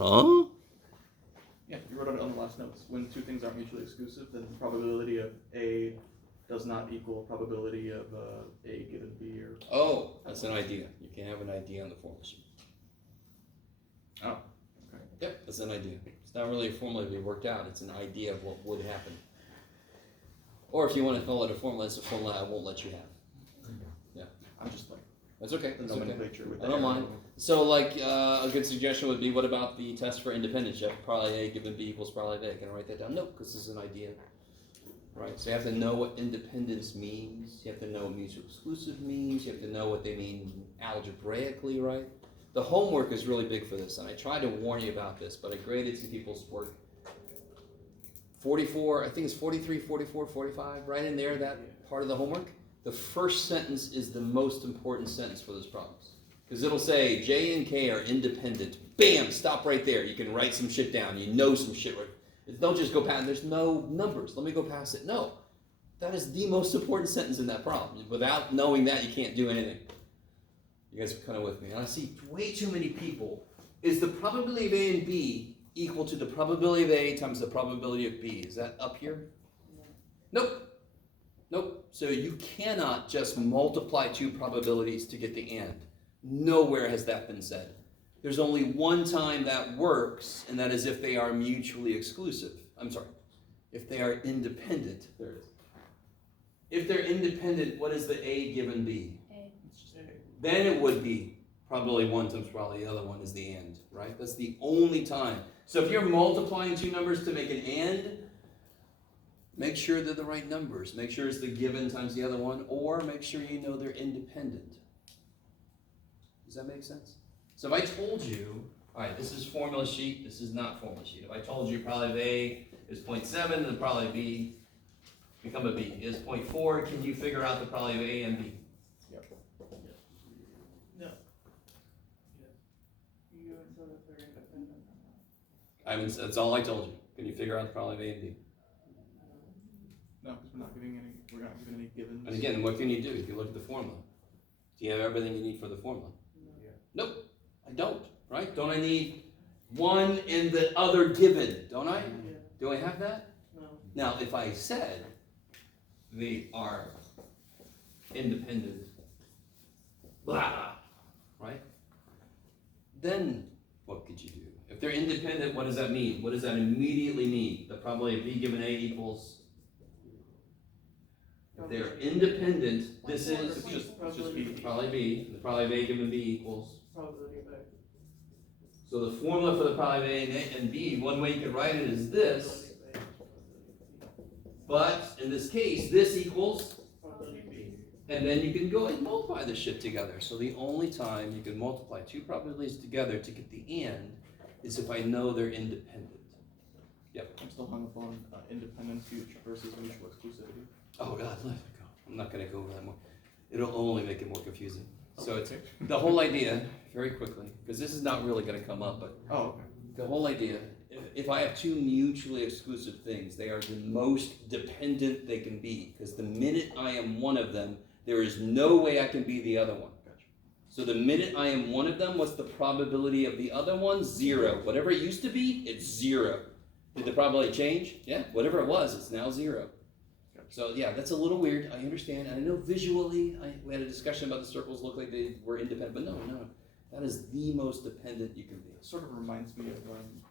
Huh? Yeah, you wrote it on the last notes. When two things aren't mutually exclusive, then the probability of A does not equal probability of A given B or... Oh, that's an idea. You can have an idea on the formula sheet. Oh, okay. Yep, that's an idea. It's not really a formula to be worked out. It's an idea of what would happen. Or if you want to call it a formula, it's a formula I won't let you have. Yeah. I'm just like That's okay. the That's okay. nomenclature with I don't mind. So, like, a good suggestion would be, what about the test for independence? You have probably A given B equals probably A. Can I write that down? No, because this is an idea. Right? So you have to know what independence means. You have to know what mutual exclusive means. You have to know what they mean algebraically, right? The homework is really big for this, and I tried to warn you about this, but I graded some people's work. 44, I think it's 43, 44, 45, right in there, that part of the homework. The first sentence is the most important sentence for those problems. Because it'll say J and K are independent. Bam, stop right there. You can write some shit down. You know some shit. Don't just go past, there's no numbers. Let me go past it. No. That is the most important sentence in that problem. Without knowing that, you can't do anything. You guys are kind of with me. And I see way too many people. Is the probability of A and B equal to the probability of A times the probability of B? Is that up here? No. Nope. Nope. So you cannot just multiply two probabilities to get the and. Nowhere has that been said. There's only one time that works, and that is if they are mutually exclusive. I'm sorry. If they are independent. There it is. If they're independent, what is the A given B? A. Then it would be probably one times probably the other one is the and, right? That's the only time. So if you're multiplying two numbers to make an and, make sure they're the right numbers. Make sure it's the given times the other one, or make sure you know they're independent. Does that make sense? So if I told you, all right, this is formula sheet, this is not formula sheet. If I told you probably of A is 0.7 and probably B become a B is 0.4, can you figure out the probability of A and B? Yep. No. You until if they're independent or not. I mean, that's all I told you. Can you figure out the probability of A and B? No, because we're not giving any givens. And again, what can you do? You can look at the formula. Do you have everything you need for the formula? No. Nope, I don't, right? Don't I need one and the other given, don't I? Yeah. Do I have that? No. Now, if I said they are independent, blah, right? Then what could you do? If they're independent, what does that mean? What does that immediately mean? The probability of B given A equals, if they're independent, this is It's just B. probably B, and the probability of A given B equals. Probability of A. So the formula for the probability of A and B, one way you could write it is this, but in this case, this equals, Probability of B. and then you can go and multiply this shit together. So the only time you can multiply two probabilities together to get the and is if I know they're independent. Yep. I'm still hung up on independence versus mutual exclusivity. Oh God, let it go. I'm not going to go over that more. It'll only make it more confusing. So it's the whole idea, very quickly, because this is not really going to come up, but Oh, okay. the whole idea, if I have two mutually exclusive things, they are the most dependent they can be. Because the minute I am one of them, there is no way I can be the other one. Gotcha. So the minute I am one of them, what's the probability of the other one? 0. Whatever it used to be, it's 0. Did the probability change? Yeah, whatever it was, it's now 0. So yeah, that's a little weird. I understand. And I know visually, we had a discussion about the circles look like they were independent, but no. That is the most dependent you can be. It sort of reminds me of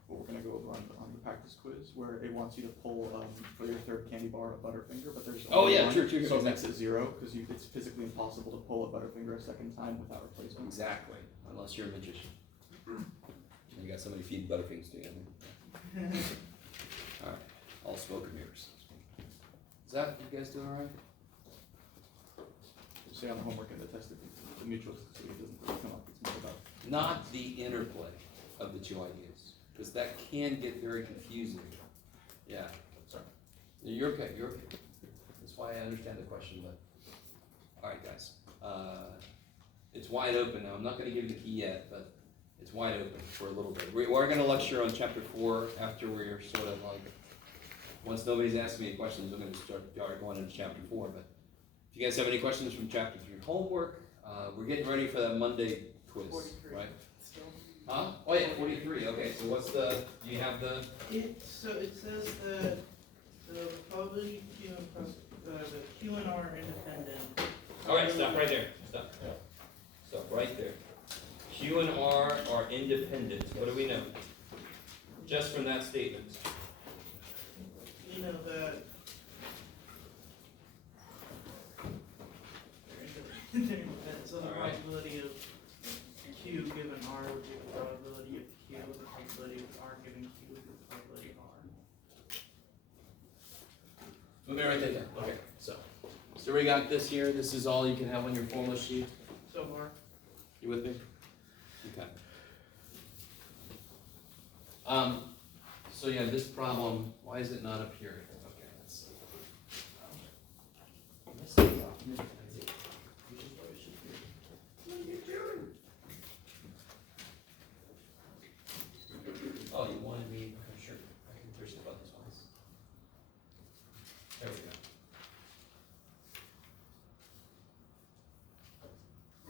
what we're going to go over on the practice quiz, where it wants you to pull for your third candy bar a Butterfinger, but there's only one, true. so it makes it 0, because it's physically impossible to pull a Butterfinger a second time without replacement. Exactly, unless you're a magician. And you got somebody feeding Butterfingers to you. All right, all smoke and mirrors. Is that, you guys doing all right? Say on the homework and the test, the mutual exclusivity doesn't really come up. It's more about Not the interplay of the two ideas, because that can get very confusing. Yeah, sorry. You're okay. That's why I understand the question, but all right, guys. It's wide open now. I'm not going to give you the key yet, but it's wide open for a little bit. We're going to lecture on chapter 4 after we're sort of like, once nobody's asking me any questions, we're going to start going into chapter 4. But if you guys have any questions from chapter 3 homework, we're getting ready for that Monday quiz, 43. right? Still. Huh? Oh yeah, 43, okay, so what's the, do you have the, So it says that the probability Q and the Q and R are independent. alright, stop right there, stop. Stop right there. Q and R are independent, what do we know? Just from that statement. You know that. They're independent, so the Alright. probability of Q given R would be the probability of Q, the probability of R given Q would be the probability of R. Let me write that down, okay, so we got this here, this is all you can have on your formula sheet, So far, you with me? Okay. So yeah, this problem, why is it not up here? Okay, let's see. Missing document. Which is what it should be. What are you doing? Oh, you wanted me, okay, sure, I can push the buttons once. There we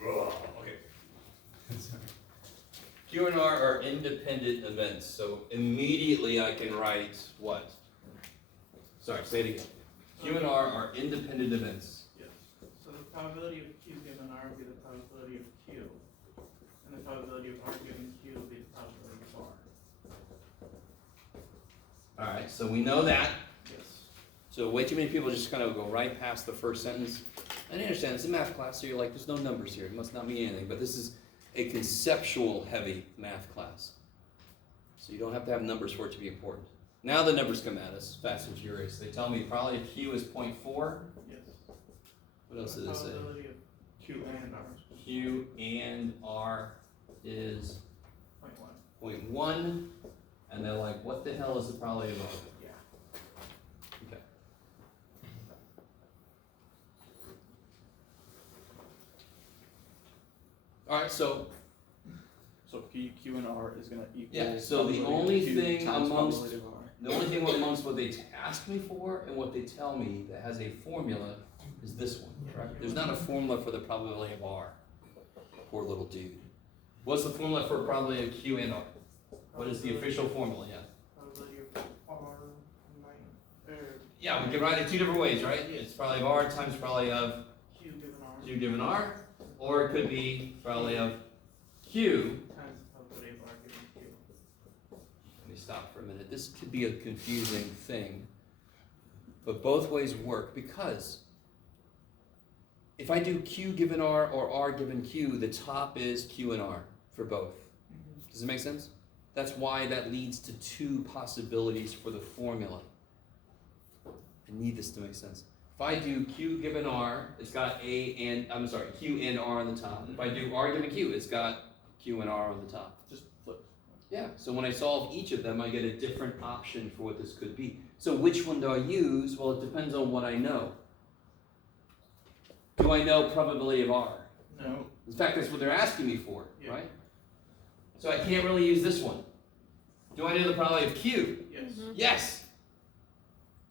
go. Okay. Sorry. Q and R are independent events, so immediately I can write what? Sorry, say it again. Q and R are independent events. yes. So the probability of Q given R would be the probability of Q, and the probability of R given Q would be the probability of R. Alright, so we know that. Yes. So way too many people just kind of go right past the first sentence. And I understand, it's a math class, so you're like, there's no numbers here, it must not mean anything, but this is a conceptual heavy math class. So you don't have to have numbers for it to be important. Now the numbers come at us, fast and furious. They tell me probably a Q is 0.4. Yes. What else The does it say? probability of Q and R. Q and R is 0.1. 0.1. And they're like, what the hell is the probability of R? Yeah. Okay. Alright, so So Q and R is gonna equal. Yeah, so the probability of only Q thing times amongst- probability of R. the only thing amongst what they ask me for and what they tell me that has a formula is this one, right? There's not a formula for the probability of R. Poor little dude. What's the formula for probability of Q and R? What is the official formula? Yeah. Probability of R minus, Yeah, we can write it two different ways, right? It's probability of R times probability of Q given R Q given R, or it could be probability of Q. times the probability of R given Q. Let me stop for a minute. This could be a confusing thing, but both ways work because if I do Q given R or R given Q, the top is Q and R for both. Does it make sense? That's why that leads to two possibilities for the formula. I need this to make sense. If I do Q given R, it's got Q and R on the top. If I do R given Q, it's got Q and R on the top. Just flip. Yeah, so when I solve each of them, I get a different option for what this could be. So which one do I use? Well, it depends on what I know. Do I know probability of R? No. In fact, that's what they're asking me for, Yeah. right? So I can't really use this one. Do I know the probability of Q? Yes. Yes.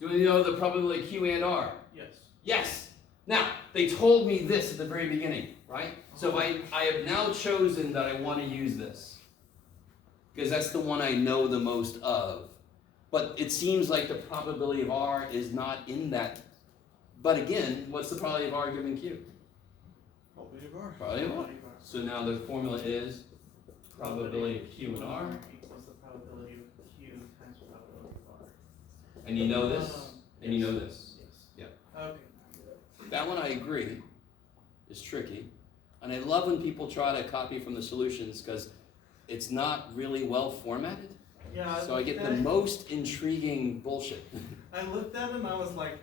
Do I know the probability of Q and R? Yes. Yes. Now, they told me this at the very beginning, right? So I have now chosen that I want to use this. Because that's the one I know the most of. But it seems like the probability of R is not in that. But again, what's the probability of R given Q? Probability of R. Probability of R. Probability of R. So now the formula is probability of Q and R. equals the probability of Q times probability of R. And you know this, and you know this. Yes. Yeah. Okay. That one I agree is tricky. And I love when people try to copy from the solutions because it's not really well formatted. Yeah. So I get the looked most intriguing bullshit. at- I looked at it and I was like,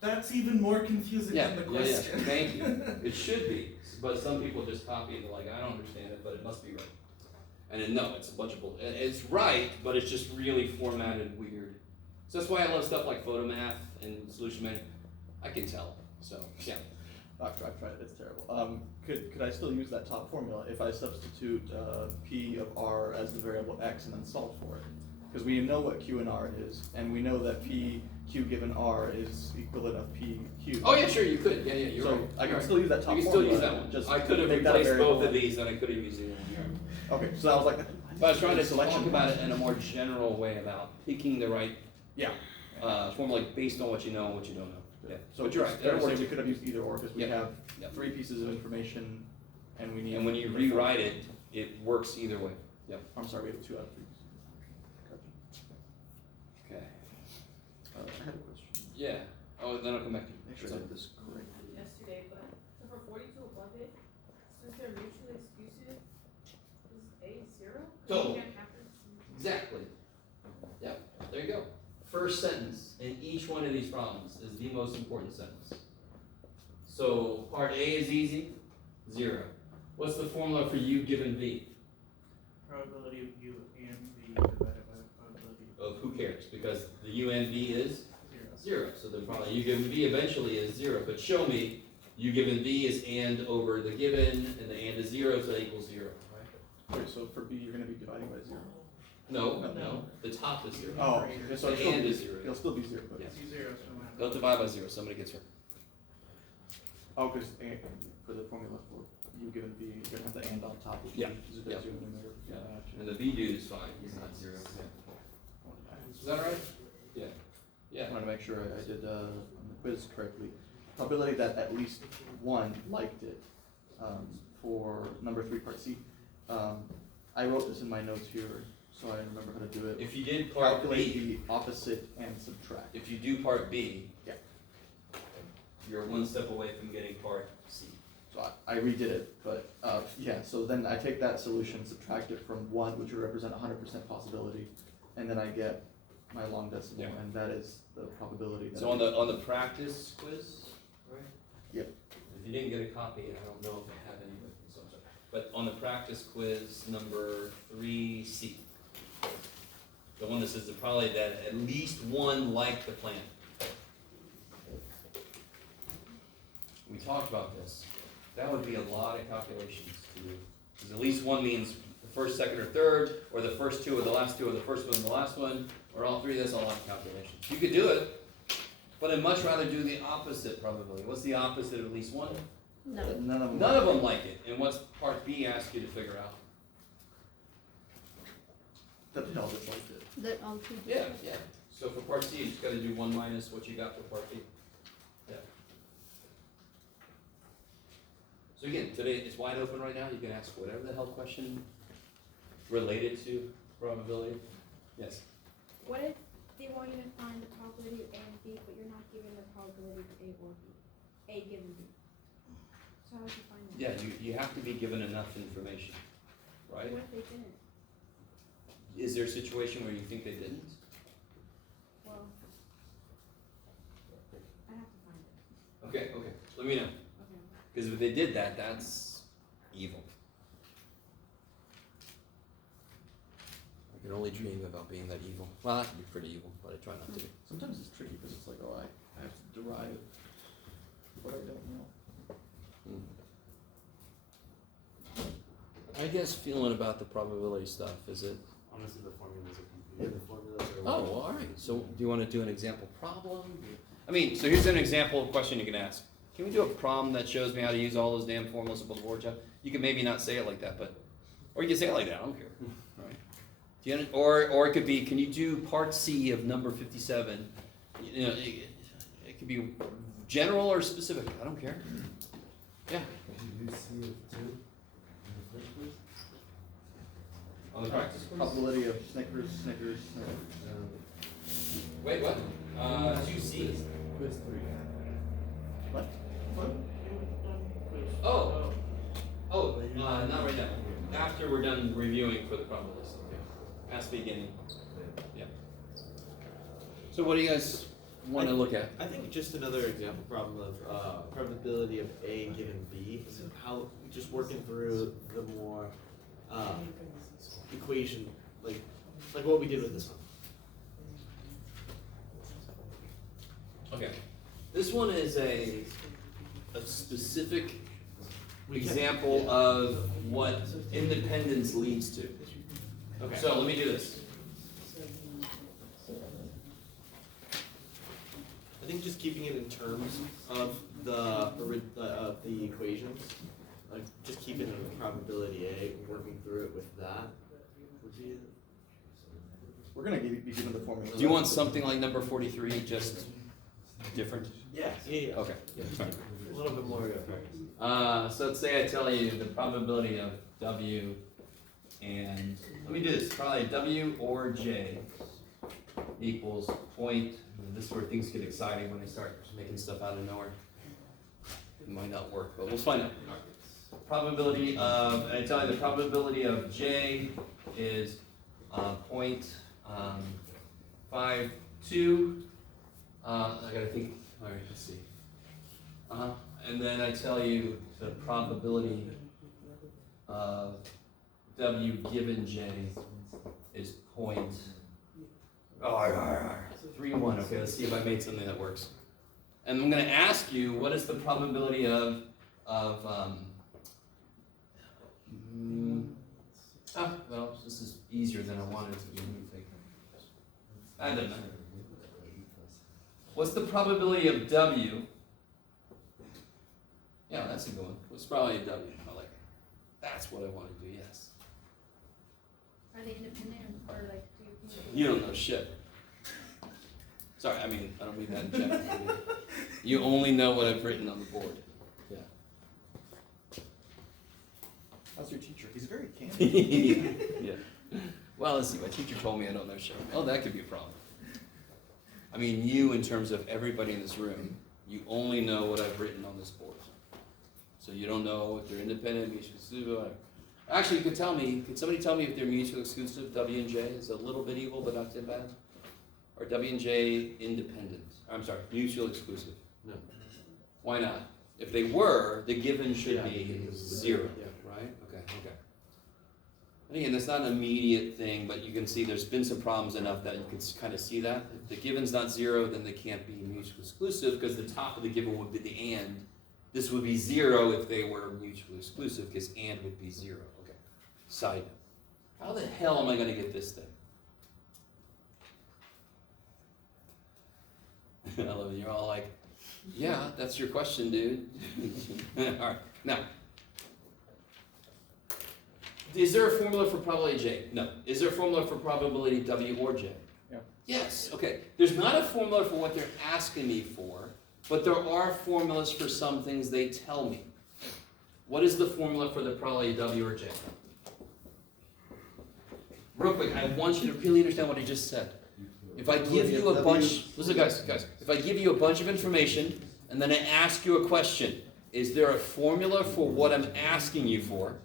that's even more confusing Yeah, than the yeah, yeah. question. Thank you. It should be, but some people just copy and they're like, I don't understand it, but it must be right. And then no, it's a bunch of bull. It's right, but it's just really formatted weird. So that's why I love stuff like Photomath and Solution Manager. I can tell. So yeah. I've tried it, it's terrible. Could I still use that top formula if I substitute P of R as the variable X and then solve for it? Because we know what Q and R is, and we know that P Q given R is equivalent of P Q. Oh yeah, sure, you could. Yeah, yeah, you're So right. I You're can right. still use that top You can still formula. use that one. Just I could have make that a replaced both variable. of these, and I could have used the other one. Okay, so I was like, But I was trying to Selection talk about it process. in a more general way about picking the right Yeah. formula based on what you know and what you don't know. Yeah. So But you're right. in other words, we could have used either or, because we Yep. have Yep. 3 pieces of information, and we need. And when you rewrite it, it works either way. Yep. I'm sorry, we have 2 out of 3. Okay. I had a question. Yeah. Oh, then I'll come back to you. Make sure I have this correct. Yesterday, but so for 42 above it, since they're mutually exclusive, is A 0? 'Cause Total. you can't have it. Exactly. Yep. There you go. First sentence in each one of these problems is the most important sentence. So part A is easy. 0. What's the formula for U given V? Probability of U and V divided by the probability Of who cares? Because the U and V is of 0. 0. So the probably U given V eventually is 0. But show me U given V is and over the given, and the and is 0, so that equals 0. Right? Wait, so for B, you're gonna be dividing by 0? No, No. no. The top is 0. Oh, okay, so The it'll still and be- is 0. It'll still be 0, but. Yeah. It's U 0, so no matter. They'll divide by 0. Somebody gets hurt. Oh, because for the formula for U given V, you're gonna have the and on top, which Yeah. is Yeah. 0 numerator. Yeah. And the V dude is fine. He's not 0. Is that right? Yeah. I Yeah. wanted to make sure I did on the quiz correctly. Probability that at least one liked it, for number 3, part C. I wrote this in my notes here, so I remember how to do it. If you did part Calculate B, the opposite and subtract. if you do part B, Yeah. you're one step away from getting part C. So I redid it, but, yeah, so then I take that solution, subtract it from 1, which would represent 100% possibility, and then I get my long decimal, Yeah. and that is the probability that. So on the practice quiz, right? Yep. If you didn't get a copy, I don't know if I have any with me, so I'm sorry. But on the practice quiz number 3C, the one that says that probably that at least one liked the plan. We talked about this. That would be a lot of calculations to do. Because at least one means the first, second, or third, or the first 2, or the last 2, or the first one, and the last one, or all 3. That's a lot of calculations. You could do it, but I'd much rather do the opposite probability. What's the opposite of at least one? No. None of them. None of them like it. And what's part B ask you to figure out? That hell just liked it. That all two. Yeah. So for part C, you just gotta do 1 minus what you got for part B. Yeah. So again, today it's wide open right now. You can ask whatever the hell question related to probability. Yes. What if they want you to find the probability of A and B, but you're not given the probability of A or B? A given B. So how would you find that? Yeah, you have to be given enough information, right? What if they didn't? Is there a situation where you think they didn't? Well, I have to find it. Okay. Let me know. Okay. Because if they did that, that's evil. I can only dream about being that evil. Well, that can be pretty evil, but I try not to be. Sometimes it's tricky, because it's like, oh, I have to derive what I don't know. I guess feeling about the probability stuff, is it? Honestly, the formulas are confusing. The formulas are. Oh, well, all right. So do you want to do an example problem? I mean, so here's an example question you can ask. Can we do a problem that shows me how to use all those damn formulas above the board, Jeff? You can maybe not say it like that, but, or you can say it like that, I don't care. Right? Do you, or it could be, can you do part C of number 57? You know, it could be general or specific, I don't care. Yeah. Did you see it too? In the first place? On the practice quiz? Probability of Snickers. Wait, what? 2C? Quiz 3. What? Oh, not right now. After we're done reviewing for the probabilities. Past beginning. Yeah. So what do you guys want to look at? I think just another example problem of probability of A given B. So how just working through the more equation, like what we did with this one. Okay. This one is a specific example of what independence leads to. Okay. So let me do this. I think just keeping it in terms of the equations, like just keeping the probability A, working through it with that, would We're gonna be given the formula. Do you want something like number 43, just different? Yeah. Okay. A little bit more variance. So let's say I tell you the probability of W and, let me do this, probably W or J equals point, this is where things get exciting when I start making stuff out of nowhere. It might not work, but we'll find out. Probability of, and I tell you the probability of J is point 52. I gotta think, all right, let's see. And then I tell you the probability of W given J is point, 3-1, okay, let's see if I made something that works. And I'm gonna ask you, what is the probability of well, this is easier than I wanted it to be, let me think. I don't know. What's the probability of W? Yeah, that's a good one. What's the probability of W? I like it. That's what I want to do, yes. Are they independent or like do you? You don't know shit. Sorry, I mean, I don't mean that in general. You only know what I've written on the board. Yeah. How's your teacher? He's very candid. Yeah. Well, let's see, my teacher told me I don't know shit. Oh, that could be a problem. I mean, you, in terms of everybody in this room, you only know what I've written on this board. So you don't know if they're independent, mutually exclusive, whatever. Actually, could somebody tell me if they're mutually exclusive, W and J is a little bit evil, but not too bad? Or W and J independent? I'm sorry, mutually exclusive. No. Why not? If they were, the given should Yeah. be 0, Yeah. right? Okay. And again, that's not an immediate thing, but you can see there's been some problems enough that you can kind of see that. If the given's not 0, then they can't be mutually exclusive because the top of the given would be the and. This would be 0 if they were mutually exclusive because and would be 0. Okay. Side note. How the hell am I going to get this thing? I love it. You're all like, yeah, that's your question, dude. All right. Now, is there a formula for probability J? No. Is there a formula for probability W or J? Yeah. Yes. Okay. There's not a formula for what they're asking me for, but there are formulas for some things they tell me. What is the formula for the probability W or J? Real quick, I want you to really understand what I just said. If I give you a bunch, listen guys, if I give you a bunch of information and then I ask you a question, is there a formula for what I'm asking you for?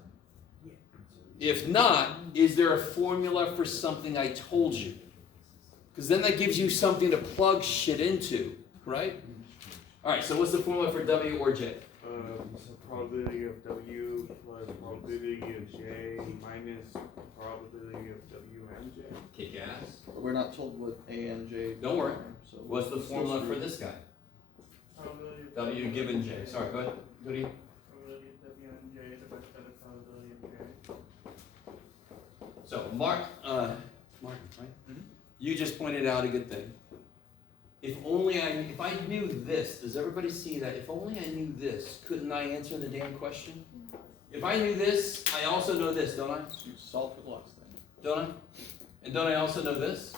If not, is there a formula for something I told you? Because then that gives you something to plug shit into, right? All right, so what's the formula for W or J? Probability of W plus probability of J minus probability of W and J. Kick ass. But we're not told what A and J. Don't worry. are, so What's the formula for this guy? Probability of W given J. Sorry, go ahead. Goody. Probability of W and J divided by the probability of J. So Martin, right? You just pointed out a good thing. If I knew this, does everybody see that? If only I knew this, couldn't I answer the damn question? If I knew this, I also know this, don't I? You solve for the last thing. Don't I? And don't I also know this?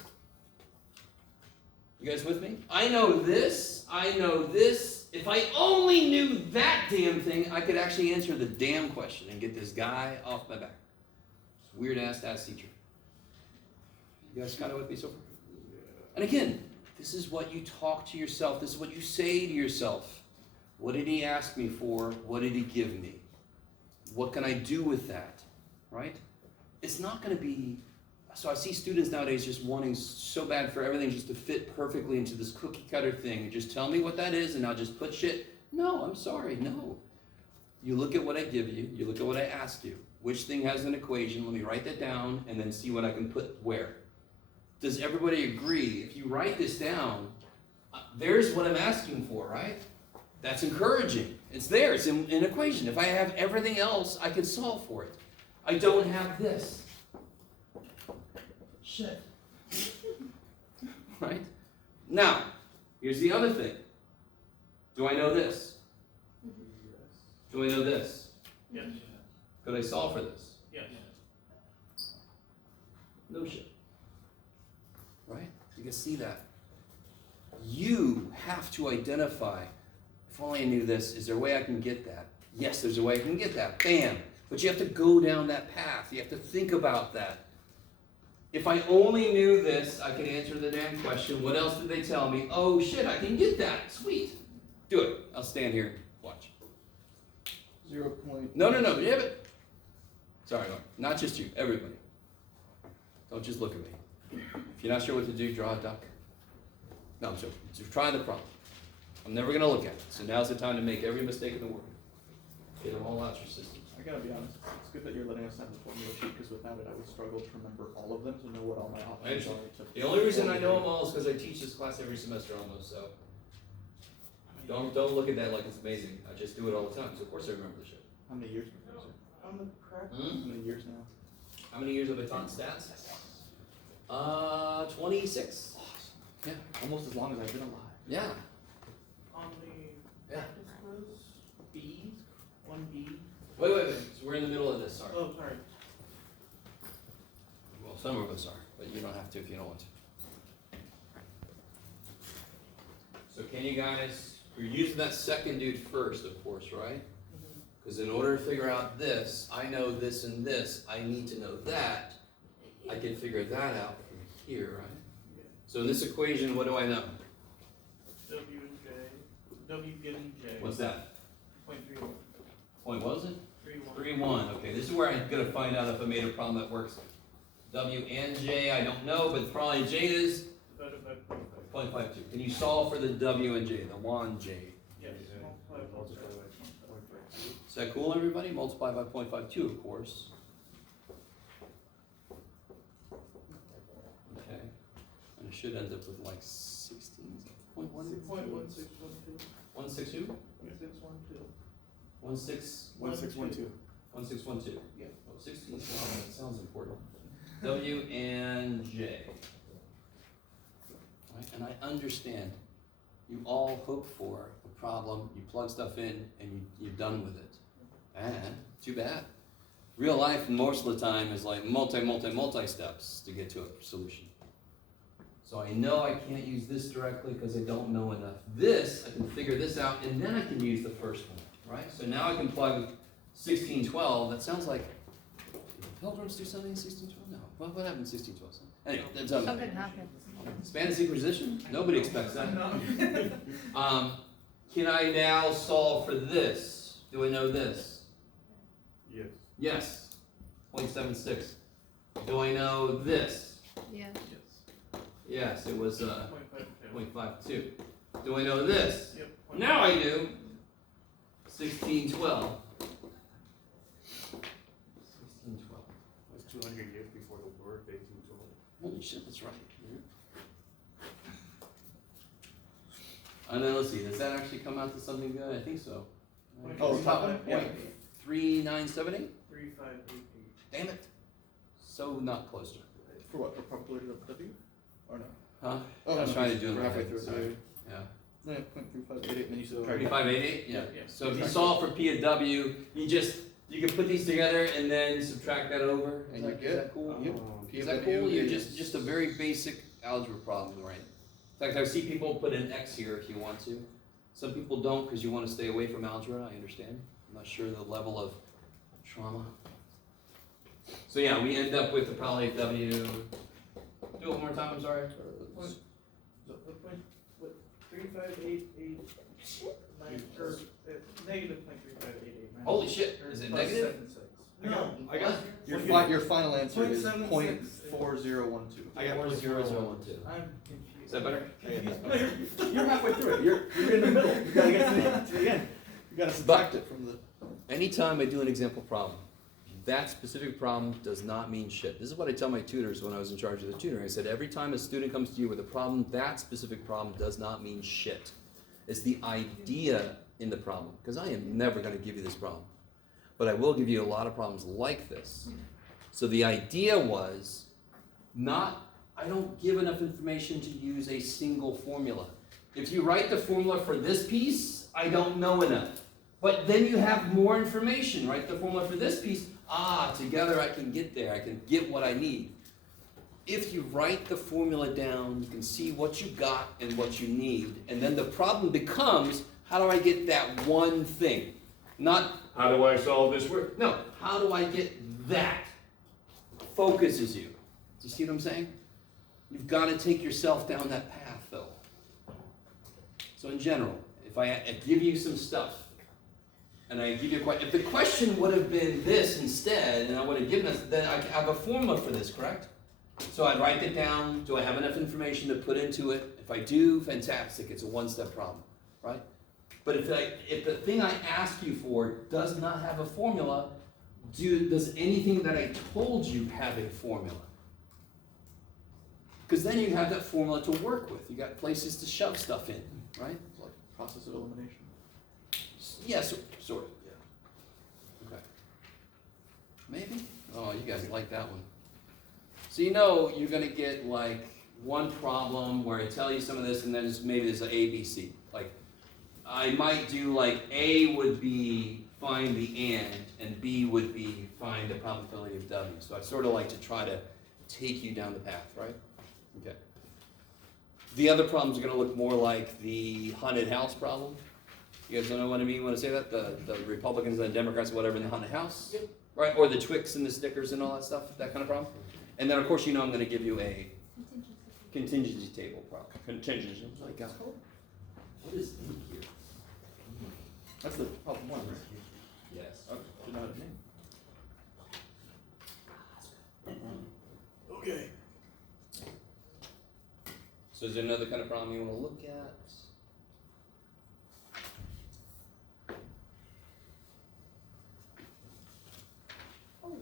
You guys with me? I know this, I know this. If I only knew that damn thing, I could actually answer the damn question and get this guy off my back. Weird ass teacher. You guys kind of with me so far? And again, this is what you talk to yourself. This is what you say to yourself. What did he ask me for? What did he give me? What can I do with that? Right? It's not going to be... So I see students nowadays just wanting so bad for everything just to fit perfectly into this cookie cutter thing. Just tell me what that is and I'll just put shit. No, I'm sorry. No. You look at what I give you. You look at what I ask you. Which thing has an equation? Let me write that down and then see what I can put where. Does everybody agree? If you write this down, there's what I'm asking for, right? That's encouraging. It's there. It's in an equation. If I have everything else, I can solve for it. I don't have this. Shit. Right? Now, here's the other thing. Do I know this? Do I know this? Yes. Could I solve for this? Yes. You can see that. You have to identify, if only I knew this, is there a way I can get that? Yes, there's a way I can get that. Bam! But you have to go down that path. You have to think about that. If I only knew this, I could answer the damn question. What else did they tell me? Oh shit, I can get that. Sweet. Do it. I'll stand here. Watch. 0 point. No. Yeah, but. Sorry, Mark. Not just you. Everybody. Don't just look at me. If you're not sure what to do, draw a duck. No, I'm joking. Just try the problem. I'm never gonna look at it. So now's the time to make every mistake in the world. Get them all out your system. I gotta be honest, it's good that you're letting us have the formula sheet, because without it, I would struggle to remember all of them, to know what all my options are. The only reason I know them all is because I teach this class every semester almost, so. Don't look at that like it's amazing. I just do it all the time, so of course I remember the shit. How many years, Professor? On the correct, How many years now? How many years have I taught stats? 26. Yeah. Almost as long as I've been alive. Yeah. on the Yeah. practice quiz, B, 1B. Wait. So we're in the middle of this, sorry. Oh, sorry. Well, some of us are, but you don't have to if you don't want to. So can you guys, we're using that second dude first, of course, right? Because in order to figure out this, I know this and this, I need to know that. I can figure that out from here, right? So in this equation, what do I know? W and J, W given J. What's that? 0.31. Point, what was it? 3.1. 3-1. Okay, this is where I'm gonna find out if I made a problem that works. W and J, I don't know, but probably J is Divided by 0.5. 0.52. Can you solve for the W and J, the 1J? Yes, multiply by Multiply by 0.52. Is that cool, everybody? Multiply by 0.52, of course. Okay. And it should end up with like 16, 0.1? 6.1612. 162? 1612. 16? 1612. 1612. Yeah. Oh, 16, wow, that sounds important. W and J. Right? And I understand. You all hope for a problem, you plug stuff in, and you're done with it. And too bad. Real life, most of the time, is like multi steps to get to a solution. So I know I can't use this directly because I don't know enough. This, I can figure this out, and then I can use the first one, right? So now I can plug 1612. That sounds like, did the Pilgrims do something in 1612? No. What happened in 1612? Anyway, that's Something happened. Spanish Inquisition? Nobody expects that. Can I now solve for this? Do I know this? Yes. Yes. 0.76. Do I know this? Yeah. Yes, it was 0.52. 0.52. Do I know this? Yep. Now I do. 1612. 1612. It was 200 years before the word 1812. Holy shit, that's right. And then let's see, does that actually come out to something good? I think so. Oh, top one? Yeah. 3978? 3588. Damn it. So not closer. For what, for probability of W? Or no? Huh? Oh, I was no, trying to do it in we're my halfway head, through it. sorry. Yeah. No, 0.3588, and then you said. 3588? Yeah. Yeah. So if you solve for P of W, you can put these together and then subtract that over. And Is you that- get- Is that cool? Yep. Is that cool? You're just a very basic algebra problem, right? In fact, I see people put an X here if you want to. Some people don't because you want to stay away from algebra, I understand. I'm not sure the level of trauma. So yeah, we end up with the probability of W. Do it one more time, I'm sorry. The point, what, 3588 or negative 0.3588. Holy shit, is it Plus negative? 76. I got- No. I got- Your final answer is 0.76. 0.4012. I got 4012. I'm confused. Is that better? You're halfway through it. You're in the middle. You gotta get to the end. You gotta subtract it from the. Anytime I do an example problem, that specific problem does not mean shit. This is what I tell my tutors when I was in charge of the tutoring. I said, every time a student comes to you with a problem, that specific problem does not mean shit. It's the idea in the problem, because I am never going to give you this problem. But I will give you a lot of problems like this. So the idea was I don't give enough information to use a single formula. If you write the formula for this piece, I don't know enough. But then you have more information, right? The formula for this piece, together I can get there. I can get what I need. if you write the formula down, you can see what you got and what you need, and then the problem becomes, how do I get that one thing? Not, how do I solve this word? No, how do I get that? Focuses you. Do you see what I'm saying? You've got to take yourself down that path, though. So in general, if I give you some stuff, and I give you a question, if the question would have been this instead, and I would have given this, then I have a formula for this, correct? So I'd write it down. Do I have enough information to put into it? If I do, fantastic. It's a one-step problem, right? But if the thing I ask you for does not have a formula, does anything that I told you have a formula? Because then you have that formula to work with. You got places to shove stuff in, right? It's like process of elimination. Yes, sort of, yeah. Okay. Maybe? Oh, you guys like that one. So you know you're gonna get like one problem where I tell you some of this and then maybe there's an A, B, C. Like, I might do like A would be find the and B would be find the probability of W. So I sort of like to try to take you down the path, right? Okay. The other problems are gonna look more like the haunted house problem. You guys don't know what I mean when I say that? The Republicans and the Democrats, whatever, in the haunted house? Right? Or the Twix and the Snickers and all that stuff, that kind of problem. And then, of course, you know I'm going to give you a contingency table problem. Contingency. Oh my God. What is in here? That's the problem one, right? Yes. Oh, didn't know the name. Okay. So is there another kind of problem you want to look at?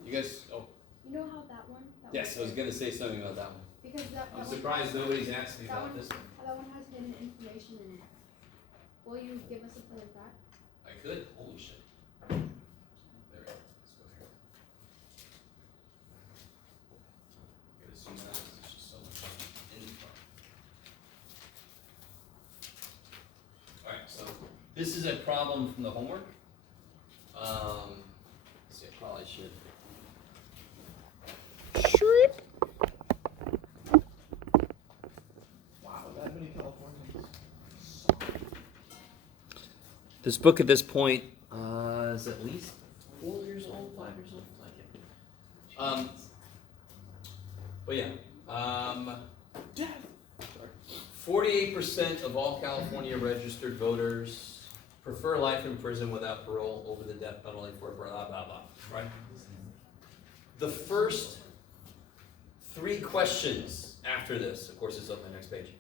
You guys, oh, You know how that one? That yes, I was going to say something about that one. Because that I'm one. surprised nobody's asked me That about one, this. that one has hidden information in it. Will you give us something like that? I could. Holy shit. There we go. Let's go here. Gotta zoom out, 'cause there's just so much info. Alright, so this is a problem from the homework. Let's see, I probably should. Wow, that many Californians. This book at this point is at least 4 years old, 5 years old, I can't. But yeah, 48% of all California registered voters prefer life in prison without parole over the death penalty for blah blah blah. Right. The first 3 questions after this, of course, it's on the next page,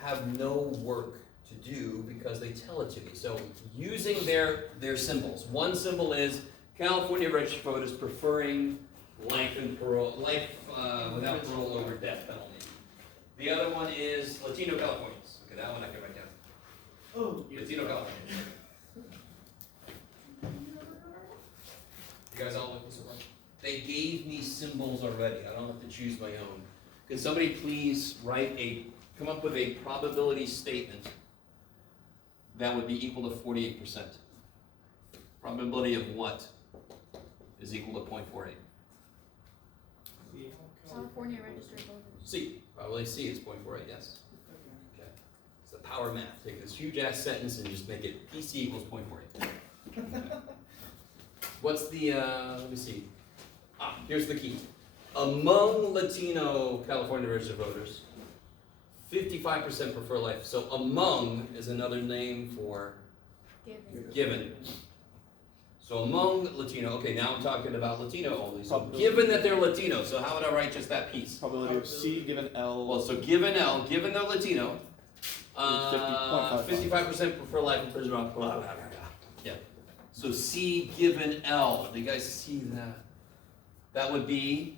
have no work to do because they tell it to me. So using their symbols. One symbol is California registered voters preferring life without parole over death penalty. The other one is Latino Californians. Okay, that one I can write down. Oh, Latino Californians. You guys all look this way. They gave me symbols already. I don't have to choose my own. Can somebody please come up with a probability statement that would be equal to 48%? Probability of what is equal to 0.48? California registered voters. C. Probability C is 0.48, yes. Okay. It's the power of math. Take this huge ass sentence and just make it PC equals 0.48. What's the, let me see. Here's the key. Among Latino California registered voters, 55% prefer life. So among is another name for given. So among Latino, okay, now I'm talking about Latino only. So given that they're Latino, so how would I write just that piece? Probability of C given L. Well, so given L, given they're Latino, 50.55. 55% prefer life in prison. Blah, blah, blah, blah, blah. Yeah. So C given L. Do you guys see that? That would be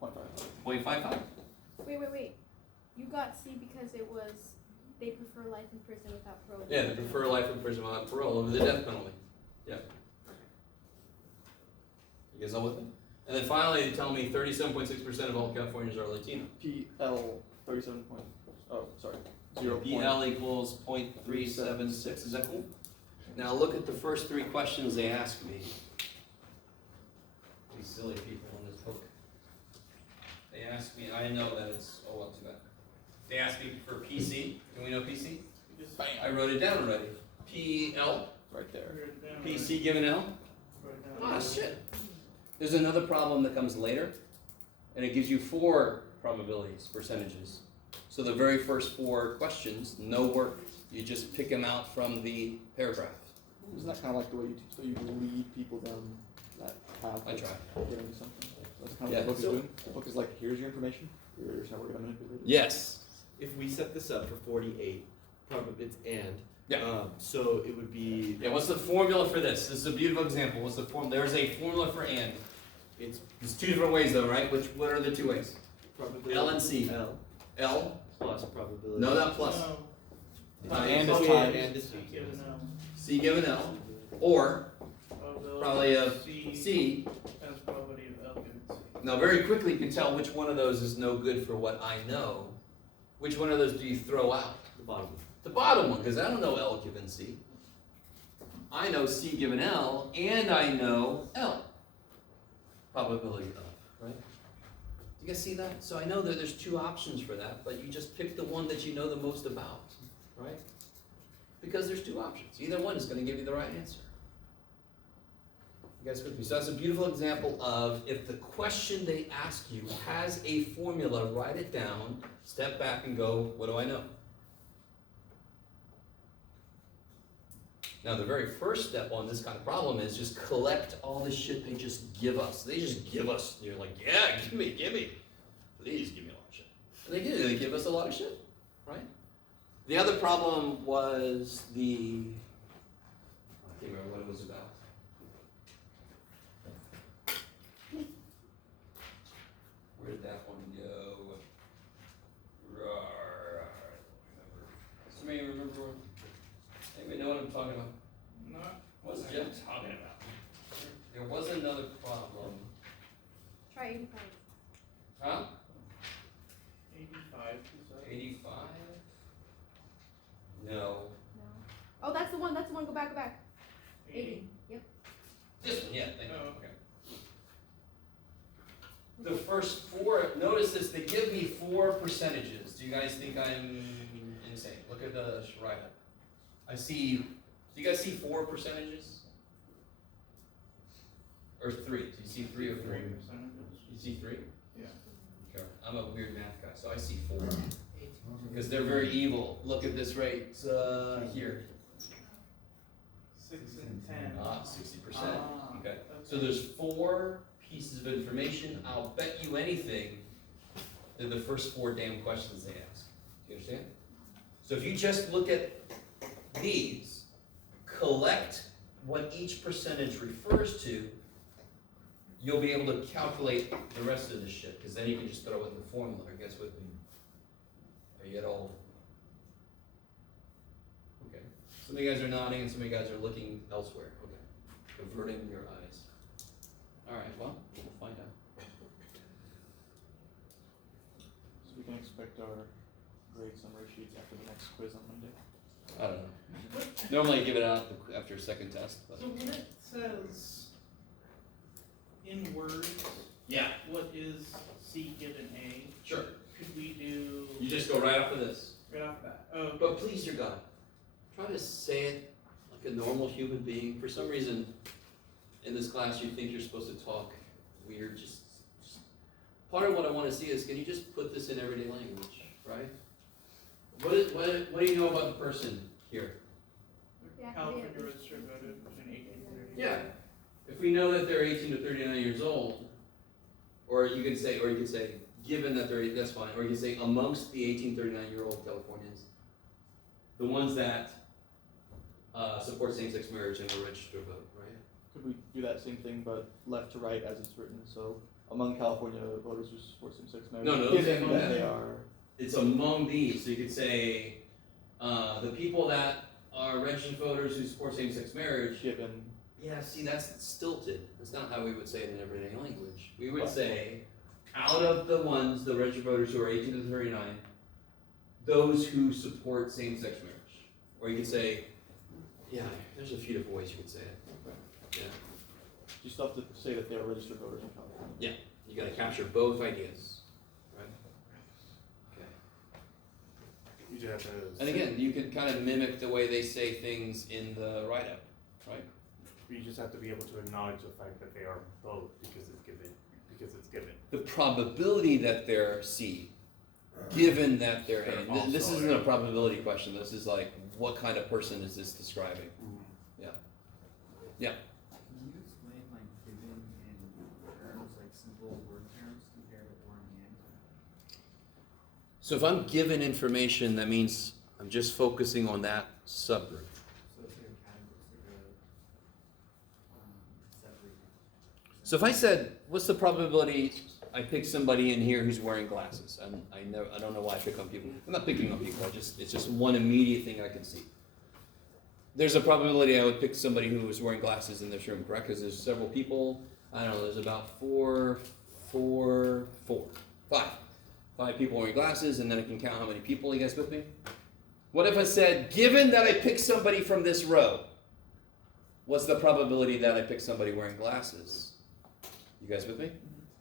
0.55. 0.55. Wait. You got C because it was, they prefer life in prison without parole. Yeah, they prefer life in prison without parole over the death penalty. Yeah. You guys all with me? And then finally, they tell me 37.6% of all Californians are Latino. PL 37 point. Oh, sorry. 0. PL equals 0.376. Is that cool? Now look at the first 3 questions they ask me. These silly people in this book. They asked me, I know that it's, oh well, too bad. They asked me for PC, can we know PC? You just Bam. I wrote it down already. PL, Right there. write it down, PC given L. write it down. Ah, shit. There's another problem that comes later, and it gives you 4 probabilities, percentages. So the very first 4 questions, no work. You just pick them out from the paragraph. Isn't that kind of like the way you teach, so you lead people down that path? I try. of Getting something. That's kind of Yeah, what the book is so- doing. The book is like, here's your information. Here's how we're gonna manipulate it. Yes. If we set this up for 48, probably it's and. Yeah. So it would be, Yeah, what's the formula for this? This is a beautiful example. What's the form? There's a formula for and. it's There's 2 different ways though, right? What are the 2 ways? probably L and C. L L? plus probability. No, not plus. No, And is Oh, yeah, times. and is C times. given L. C given L. Or Probability probably a C C. times probability of L given C. Now, very quickly you can tell which one of those is no good for what I know. Which one of those do you throw out? The bottom. The bottom one, because I don't know L given C. I know C given L, and I know L. Probability of, right? Do you guys see that? So I know that there's 2 options for that, but you just pick the one that you know the most about, right? Because there's 2 options. Either one is going to give you the right answer. You guys with me? So that's a beautiful example of if the question they ask you has a formula, write it down, step back and go, what do I know? Now, the very first step on this kind of problem is just collect all the shit they just give us. They just give us, you're like, yeah, give me. Please give me a lot of shit. And they do, they give us a lot of shit, right? The other problem was I can't remember what it was about. Where did that one go? Somebody remember what? Anybody know what I'm talking about? Not. What's Jeff talking about? There was another problem. Try 85. Huh? 85, you said? 85? No. No. Oh, that's the one. Go back. 80. Yep. This one, yeah, thank you. Oh, Okay. The first 4, notice this, they give me 4 percentages. Do you guys think I'm insane? Look at the write-up. Do you guys see 4 percentages? Or 3? Do you see 3 or 4? 3 percentages. You see 3? Yeah. Okay. I'm a weird math guy, so I see 4. Because they're very evil. Look at this rate here. 6 and 10. 60%. Ah, Okay. that's- So there's 4 pieces of information. I'll bet you anything they're the first 4 damn questions they ask. Do you understand? So if you just look at these, collect what each percentage refers to, you'll be able to calculate the rest of this shit, because then you can just throw in the formula, I guess, with me. Are you at all? Okay. Some of you guys are nodding and some of you guys are looking elsewhere. Okay. Averting your eyes. Alright, well, we'll find out. So we can expect our grade summary sheets after the next quiz on Monday. I don't know. Normally I give it out after a second test, but. So when it says in words, Yeah, what is C given A, sure. could we do You just go right off of this. right off the bat? Oh, But please, dear God, try to say it like a normal human being. For some reason, in this class, you think you're supposed to talk weird. Just part of what I want to see is, can you just put this in everyday language, right? What do you know about the person here? Yeah, California yeah. registered voter between 18 and 30. Yeah. If we know that they're 18 to 39 years old, or you can say, given that they're, that's fine, or you can say amongst the 18 to 39-year-old Californians, the ones that support same-sex marriage and will register to vote, right? Could we do that same thing but left to right as it's written? So among California voters who support same-sex marriage, No, given among that them. they are. It's among these, so you could say, the people that are registered voters who support same-sex marriage. Given. Yeah, see, that's stilted. That's not how we would say it in everyday language. We would say, out of the ones, the registered voters who are 18 to 39, those who support same-sex marriage. Or you could say, yeah, there's a few different ways you could say it. Yeah, You still have to say that they are registered voters in California. you gotta capture both ideas. at the. And again, you can kind of mimic the way they say things in the write-up, right? You just have to be able to acknowledge the fact that they are both because it's given. The probability that they're C, given that they're A. They're And also this isn't A. a probability question, this is like, what kind of person is this describing? Yeah. Can you explain like given in terms, like simple word terms compared to or and? So if I'm given information, that means I'm just focusing on that subgroup. So it's like a category, it's like a separate. So if I said, what's the probability I pick somebody in here who's wearing glasses? And I don't know why I pick on people. I'm not picking on people, it's just one immediate thing I can see. There's a probability I would pick somebody who was wearing glasses in this room, correct? Because there's several people, I don't know, there's about five people wearing glasses, and then I can count how many people. You guys with me? What if I said, given that I pick somebody from this row, what's the probability that I pick somebody wearing glasses? You guys with me?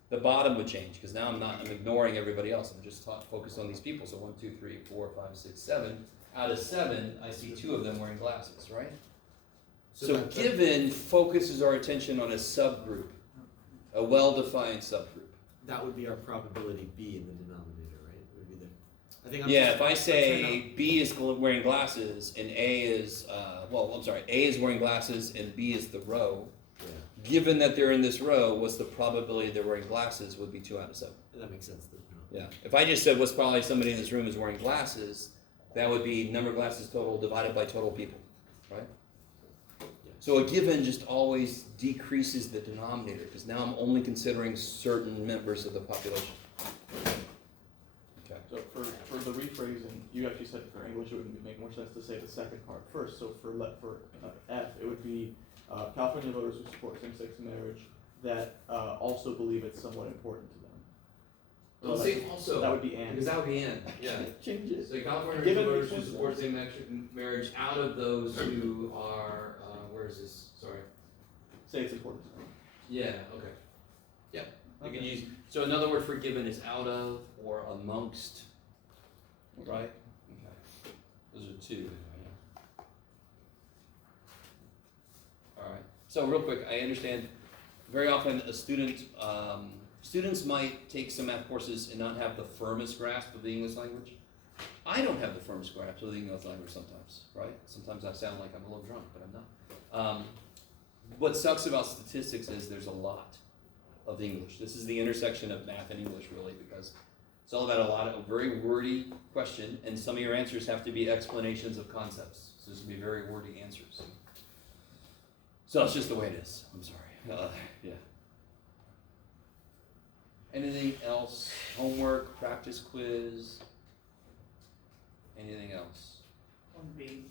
The bottom would change, because now I'm ignoring everybody else. I'm just focused on these people. So 1, 2, 3, 4, 5, 6, 7. Out of 7, I see 2 of them wearing glasses, right? So given focuses our attention on a subgroup, a well-defined subgroup. That would be our probability B in the denominator, right? It would be the, I think I'm Yeah, just- if I I'm say B is wearing glasses and A is, A is wearing glasses and B is the row, Yeah, given that they're in this row, what's the probability they're wearing glasses would be 2 out of 7. that makes sense. Yeah. If I just said what's probably somebody in this room is wearing glasses, that would be number of glasses total divided by total people, right? So a given just always decreases the denominator, because now I'm only considering certain members of the population. Okay. So for the rephrasing, you actually said for English it would make more sense to say the second part first. So for F, it would be California voters who support same-sex marriage that also believe it's somewhat important to them. Well, see, also, That would be and. because that would be in, yeah. Change it. So California Given voters which who one's support that? same-sex marriage out of those who are, where is this, sorry? Say it's important to them. Yeah, okay. Yeah, you can Okay. use, so another word for given is out of or amongst, right? Okay. Those are 2 anyway, yeah. Alright, so real quick, I understand, very often a student, students might take some math courses and not have the firmest grasp of the English language. I don't have the firmest grasp of the English language sometimes, right? Sometimes I sound like I'm a little drunk, but I'm not. What sucks about statistics is there's a lot of English. This is the intersection of math and English, really, because it's all about a very wordy question, and some of your answers have to be explanations of concepts. So there's going to be very wordy answers. So it's just the way it is. I'm sorry. Yeah. Anything else? Homework, practice quiz? Anything else? On B,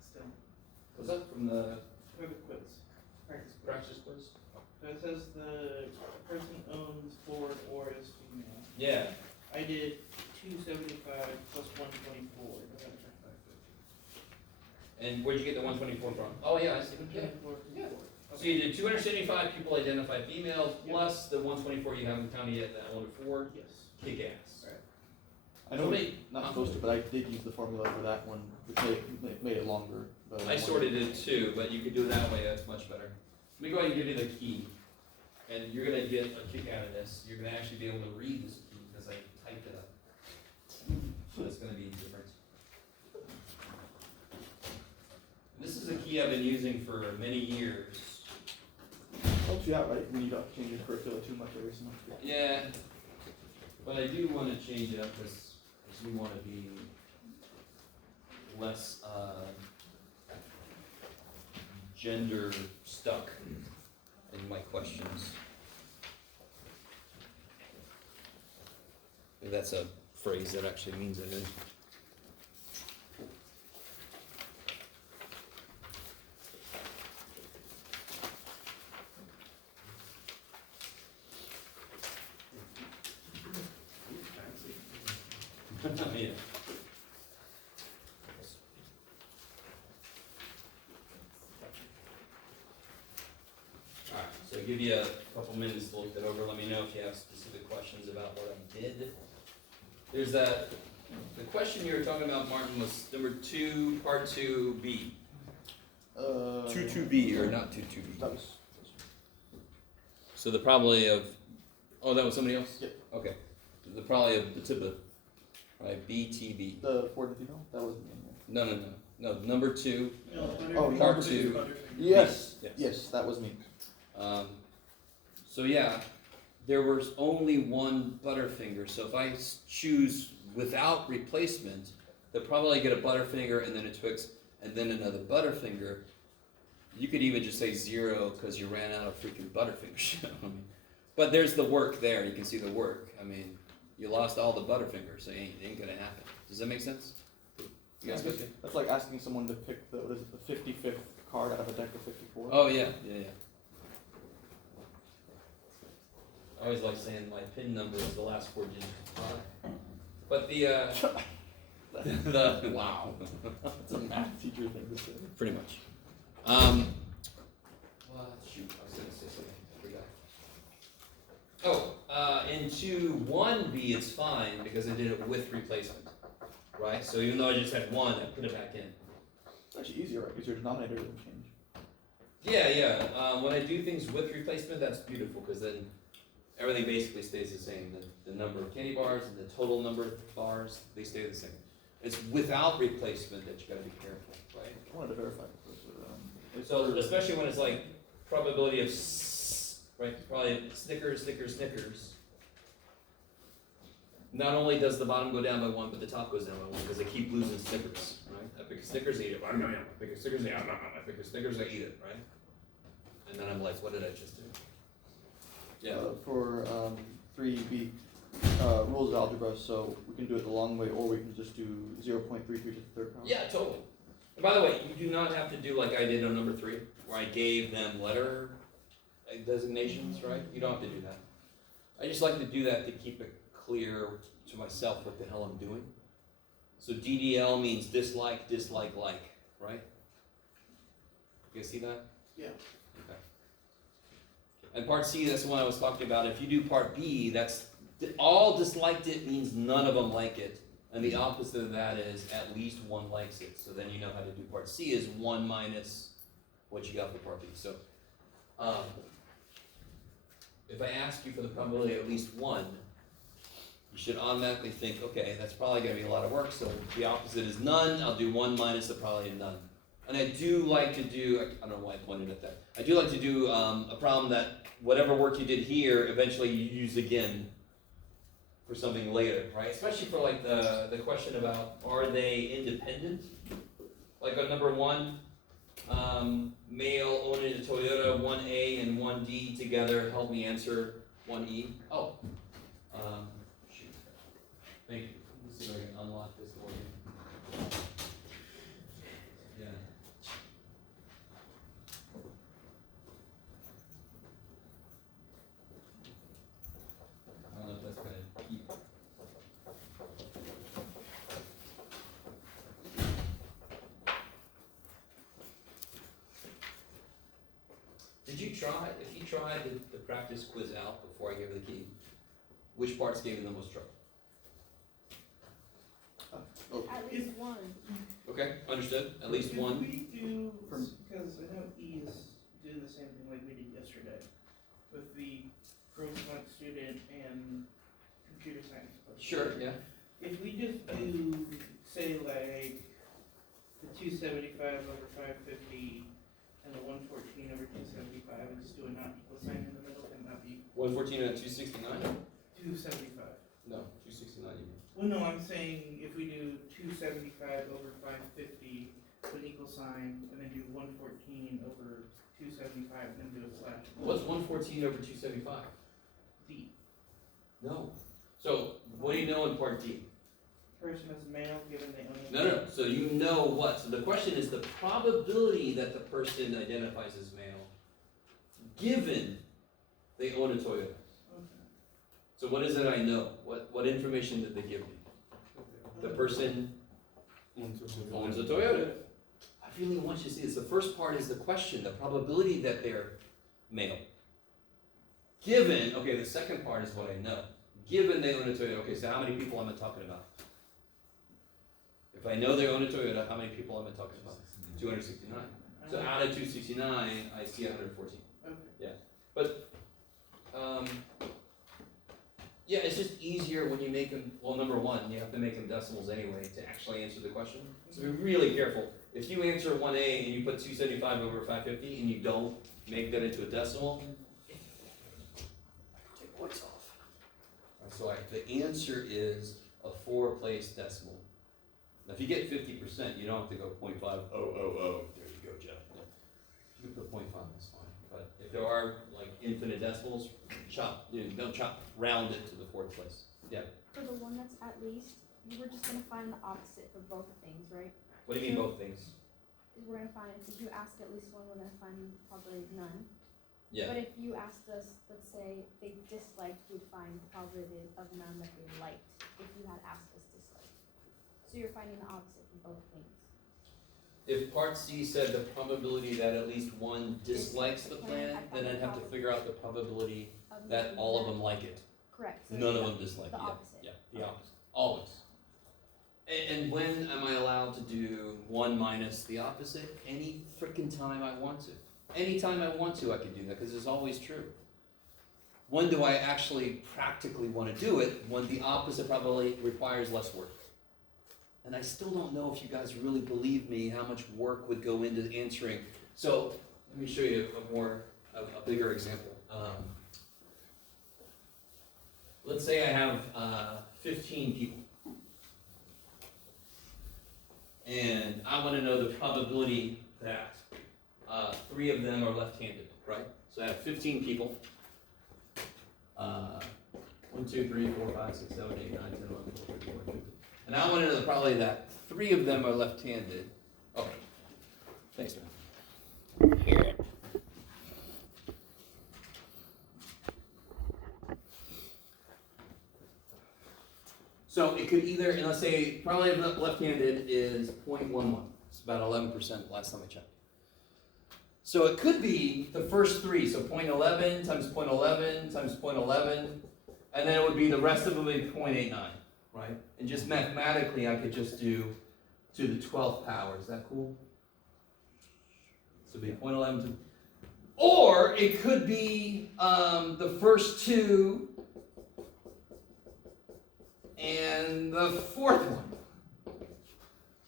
still, Was that from the for the quiz, practice quiz. practice quiz? So it says the person owns Ford or is female. Yeah. I did 275 plus 124. And where'd you get the 124 from? Oh, yeah, I see. Yeah. So you did 275 people identified female plus the 124 you haven't counted yet, that one before. Yes. Kick ass. I know Somebody- not supposed to, but I did use the formula for that one, which made it longer. But I sorted it too, but you could do it that way, that's much better. Let me go ahead and give you the key. And you're gonna get a kick out of this. You're gonna actually be able to read this key because I typed it up. So it's gonna be different. And this is a key I've been using for many years. Helps you out, right? When you don't change your curricula too much every semester. Yeah, but I do want to change it up because we want to be less gender stuck in my questions. Maybe that's a phrase that actually means it. Yeah. Alright, so give you a couple minutes to look that over. Let me know if you have specific questions about what I did. There's that The question you were talking about, Martin, was number 2, part 2B. 22B or not 22B. That was. So the probability of, oh, that was somebody else? Yep. Okay. The probability of the tibba, right? BTB. The Ford female? That wasn't in there. No, number 2. No, Oh, Butterfinger part is two. Butterfinger. Yes. Yes. Yes, that was me. So yeah, there was only one Butterfinger. So if I choose without replacement, they'll probably get a Butterfinger and then a Twix and then another Butterfinger. You could even just say 0 because you ran out of freaking Butterfingers. I mean, but there's the work there. You can see the work. I mean, you lost all the Butterfingers, so it ain't gonna happen. Does that make sense? You guys with me? That's like asking someone to pick the, what is it, the 55th card out of a deck of 54. Oh yeah. I always like saying my PIN number is the last 4 digits. But the the wow, That's a math teacher thing to say. pretty much. Well, shoot, I was gonna say something. I forgot. Oh, into 1B it's fine because I did it with replacement, right? So even though I just had 1, I put it back in. It's actually easier, right? Because your denominator doesn't change. Yeah. When I do things with replacement, that's beautiful because then everything basically stays the same. The number of candy bars and the total number of bars, they stay the same. It's without replacement that you gotta be careful, right? I wanted to verify this. So especially when it's like probability of right, probably Snickers. Not only does the bottom go down by 1, but the top goes down by 1 because they keep losing Snickers, right? I pick a Snickers, I eat it. I pick a Snickers, I pick a Snickers, I eat it, right? And then I'm like, what did I just do? Yeah. For 3B, rules of algebra, so we can do it the long way, or we can just do 0.33 to the third power. Yeah, totally. And by the way, you do not have to do like I did on number 3, where I gave them letter designations, right? You don't have to do that. I just like to do that to keep it clear to myself what the hell I'm doing. So DDL means dislike, like, right? You guys see that? Yeah. Okay. And part C, that's the one I was talking about. If you do part B, that's all disliked it means none of them like it. And the opposite of that is at least 1 likes it. So then you know how to do part C is 1 minus what you got for part B. So if I ask you for the probability of at least 1, you should automatically think, okay, that's probably going to be a lot of work. So the opposite is none. I'll do 1 minus the probability of none. And I do like to do, I don't know why I pointed at that. I do like to do a problem that whatever work you did here, eventually you use again for something later, right? Especially for like the question about, are they independent? Like on number 1, male owning a Toyota 1A and 1D together help me answer 1E. Oh, shoot. Thank you. Let's see if I can unlock this for you. Yeah. I don't know if that's gonna keep. Did you try, if you tried the practice quiz out before I gave you the key, which parts gave you the most trouble? At least 1. Okay, understood, at least Did 1. we do, because I know E is doing the same thing like we did yesterday with the pro-science student and computer science. Sure, yeah. If we just do, say like, the 275 over 550 and the 114 over 275 and just do a not equal sign in the middle and not be 114 and 269? 275. No, 269 you mean. Well, no, I'm saying if we do 275 over 550, put an equal sign, and then do 114 over 275, and then do a slash. What's 114 over 275? D. No. So, what do you know in part D? Person is male, given they own. No. So you know what? So the question is the probability that the person identifies as male, given they own a Toyota. Okay. So what is it I know? What information did they give me? The person owns a Toyota. I really want you to see this. The first part is the question, the probability that they're male. Given, okay, the second part is what I know. Given they own a Toyota, okay, so how many people am I talking about? If I know they own a Toyota, how many people am I talking about? 269. So out of 269, I see 114. Okay. Yeah, it's just easier when you make them, well, number one, you have to make them decimals anyway to actually answer the question. So be really careful. If you answer 1A and you put 275 over 550 and you don't make that into a decimal, take points off. So the answer is a 4-place decimal. Now if you get 50%, you don't have to go 0.5000. There you go, Jeff. If you put 0.5, that's fine. But if there are like infinite decimals, don't chop, round it to the 4th place. Yeah. For the one that's at least, you were just gonna find the opposite for both things, right? What do you mean both things? We're gonna find, if you asked at least one, we're gonna find probably none. Yeah. But if you asked us, let's say, they disliked, we'd find probability of none that they liked, if you had asked us dislike. So you're finding the opposite for both things. If part C said the probability that at least one dislikes the plan, then I'd have to figure out the probability that all of them like it. Correct. So None of the- them dislike it. The opposite. Yeah, the opposite. Always. And when am I allowed to do 1 minus the opposite? Any frickin' time I want to. Anytime I want to, I can do that, because it's always true. When do I actually practically want to do it? When the opposite probably requires less work. And I still don't know if you guys really believe me how much work would go into answering. So let me show you a bigger example. Let's say I have 15 people. And I want to know the probability that 3 of them are left-handed, right? So I have 15 people. 1, 2, 3, 4, 5, 6, 7, 8, 9, 10, 11, 12, 13, 14, 15. And I want to know the probability that 3 of them are left-handed. Okay. Thanks, man. So it could either, and let's say probability of left-handed is 0.11. It's about 11% last time I checked. So it could be the first 3, so 0.11 times 0.11 times 0.11, and then it would be the rest of them would be 0.89, right? And just mathematically, I could just do to the 12th power. Is that cool? So it'd be 0.11 to, or it could be the first 2 and the 4th one.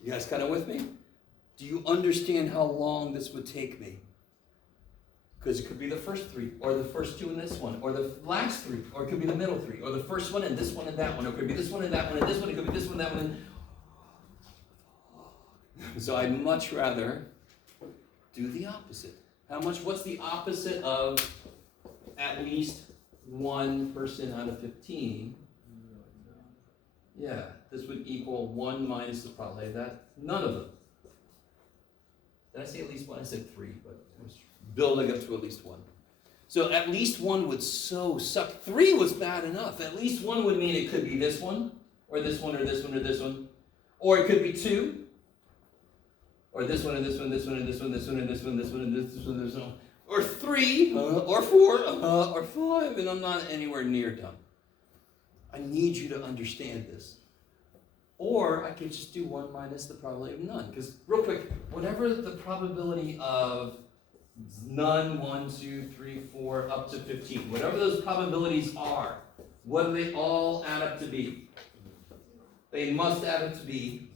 You guys kind of with me? Do you understand how long this would take me? Because it could be the first 3, or the first 2 and this one, or the last 3, or it could be the middle 3, or the first one and this one and that one, or it could be this one and that one and this one, it could be this one and that one. So I'd much rather do the opposite. What's the opposite of at least 1 person out of 15? Yeah, this would equal 1 minus the probability that none of them. Did I say at least 1? I said 3, but I was building up to at least 1. So at least 1 would so suck. 3 was bad enough. At least 1 would mean it could be this one, or this one, or this one, or this one. Or it could be 2, or this one, and this one, this one, and this one, this one, and this one, this one, and this one, this one. Or 3, or 4, or 5, and I'm not anywhere near done. I need you to understand this. Or I could just do 1 minus the probability of none. Because real quick, whatever the probability of none, 1, 2, 3, 4, up to 15, whatever those probabilities are, what do they all add up to be? They must add up to be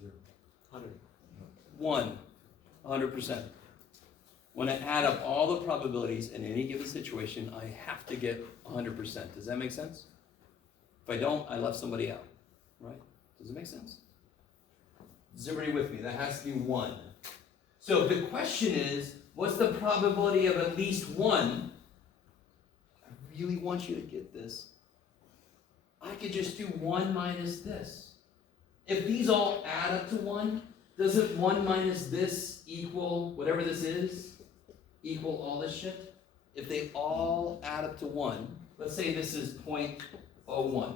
100%. 100%. When I add up all the probabilities in any given situation, I have to get 100%. Does that make sense? If I don't, I left somebody out, right? Does it make sense? Is everybody with me? That has to be 1. So the question is, what's the probability of at least 1? I really want you to get this. I could just do 1 minus this. If these all add up to 1, doesn't 1 minus this equal whatever this is, equal all this shit? If they all add up to 1, let's say this is 0.01.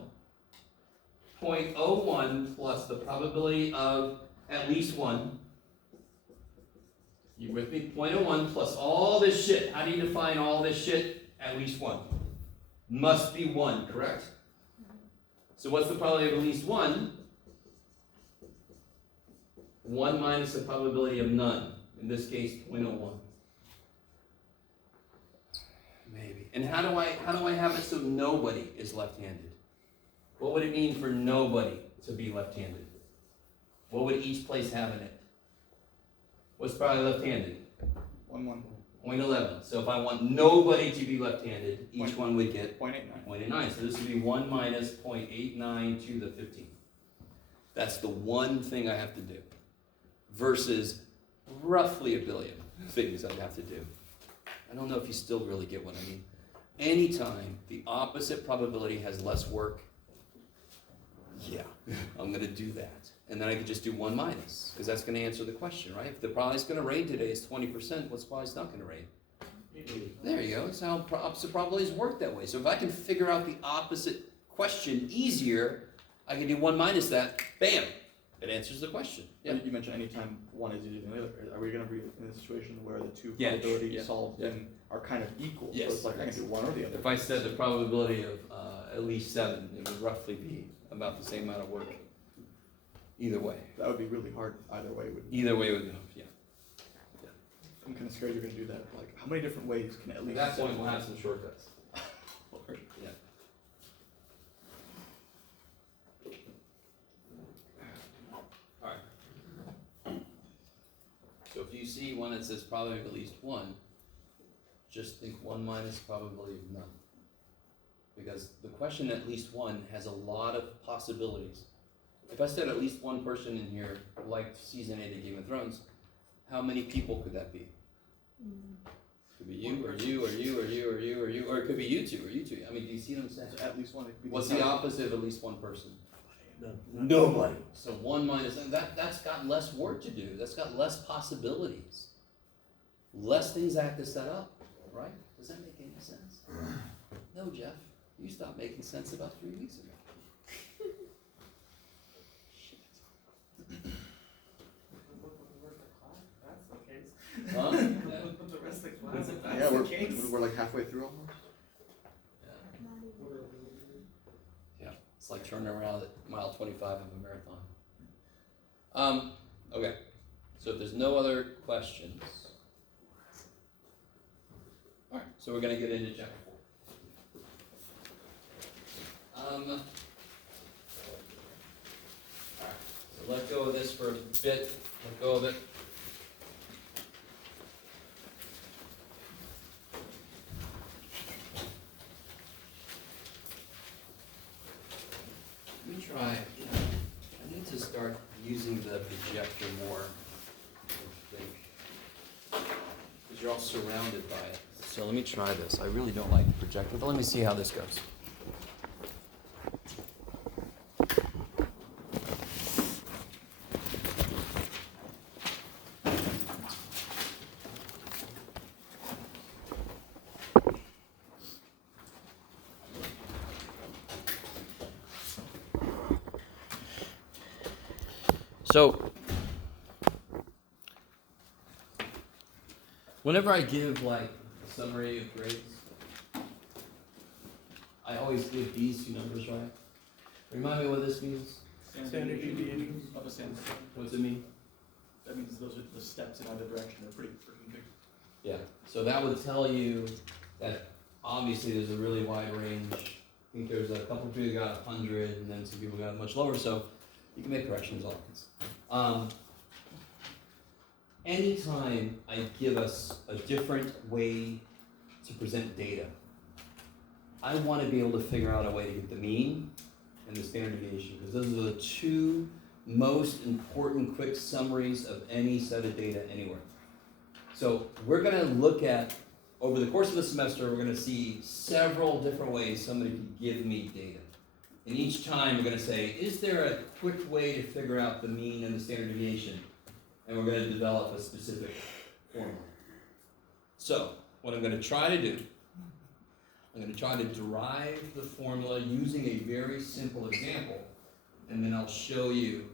0.01 plus the probability of at least 1. You with me? 0.01 plus all this shit. How do you define all this shit? At least 1. Must be 1, correct? So what's the probability of at least 1? 1 minus the probability of none. In this case, 0.01. Maybe. And how do I have it so nobody is left-handed? What would it mean for nobody to be left-handed? What would each place have in it? What's probably left-handed? 1, 0.11. So if I want nobody to be left-handed, each one would get 0.89. 0.89. So this would be 1 minus 0.89 to the 15. That's the one thing I have to do. Versus roughly a billion things I'd have to do. I don't know if you still really get what I mean. Anytime the opposite probability has less work, yeah, I'm going to do that. And then I could just do 1 minus, because that's going to answer the question, right? If the probability is going to rain today is 20%, what's probably not going to rain? There you go. That's how opposite probabilities work that way. So if I can figure out the opposite question easier, I can do 1 minus that, bam, it answers the question. Yeah. You mentioned anytime one is easier than the other. Are we going to be in a situation where the two Yeah, probabilities yeah, solved yeah. are kind of equal? Yes. So it's like I can do one or the other. If I said the probability of at least 7, it would roughly be about the same amount of work. Either way. That would be really hard either way. Wouldn't it? Either way would go, yeah. I'm kind of scared you're going to do that. Like, how many different ways can at At least that point, seven- we'll have some shortcuts. Yeah. Alright. So if you see one that says probability of at least 1, just think 1 minus probability of none. Because the question at least 1 has a lot of possibilities. If I said at least one person in here liked season 8 of Game of Thrones, how many people could that be? Could be you, or you, or you, or you, or you, or you, or it could be you two, or you two. I mean, do you see what I'm saying? So at least one. It could be What's the the top. opposite of at least one person? No. Nobody. So 1 minus, that's got less work to do. That's got less possibilities. Less things I have to set up, right? Does that make any sense? No, Jeff. You stopped making sense about 3 weeks ago. Huh? Yeah. The rest of the class, if Yeah, that's the case. we're like halfway through almost. Yeah, it's like turning around at mile 25 of a marathon. Okay, so if there's no other questions. All right, so we're gonna get into chapter 4. All right, so let go of this for a bit, let go of it. Let me try, I need to start using the projector more, I think. Because you're all surrounded by it. So let me try this. I really don't like the projector, but let me see how this goes. So, whenever I give like a summary of grades, I always give these two numbers, right? Remind me what this means? Standard deviations of a sample. What's it mean? That means those are the steps in either direction. They're pretty freaking big. Yeah, so that would tell you that obviously there's a really wide range. I think there's a couple people who got 100 and then some people got much lower, so you can make corrections always. Anytime I give us a different way to present data, I want to be able to figure out a way to get the mean and the standard deviation, because those are the two most important quick summaries of any set of data anywhere. So we're going to look at, over the course of the semester, we're going to see several different ways somebody can give me data. And each time we're going to say, is there a quick way to figure out the mean and the standard deviation? And we're going to develop a specific formula. So what I'm going to try to do, I'm going to try to derive the formula using a very simple example, and then I'll show you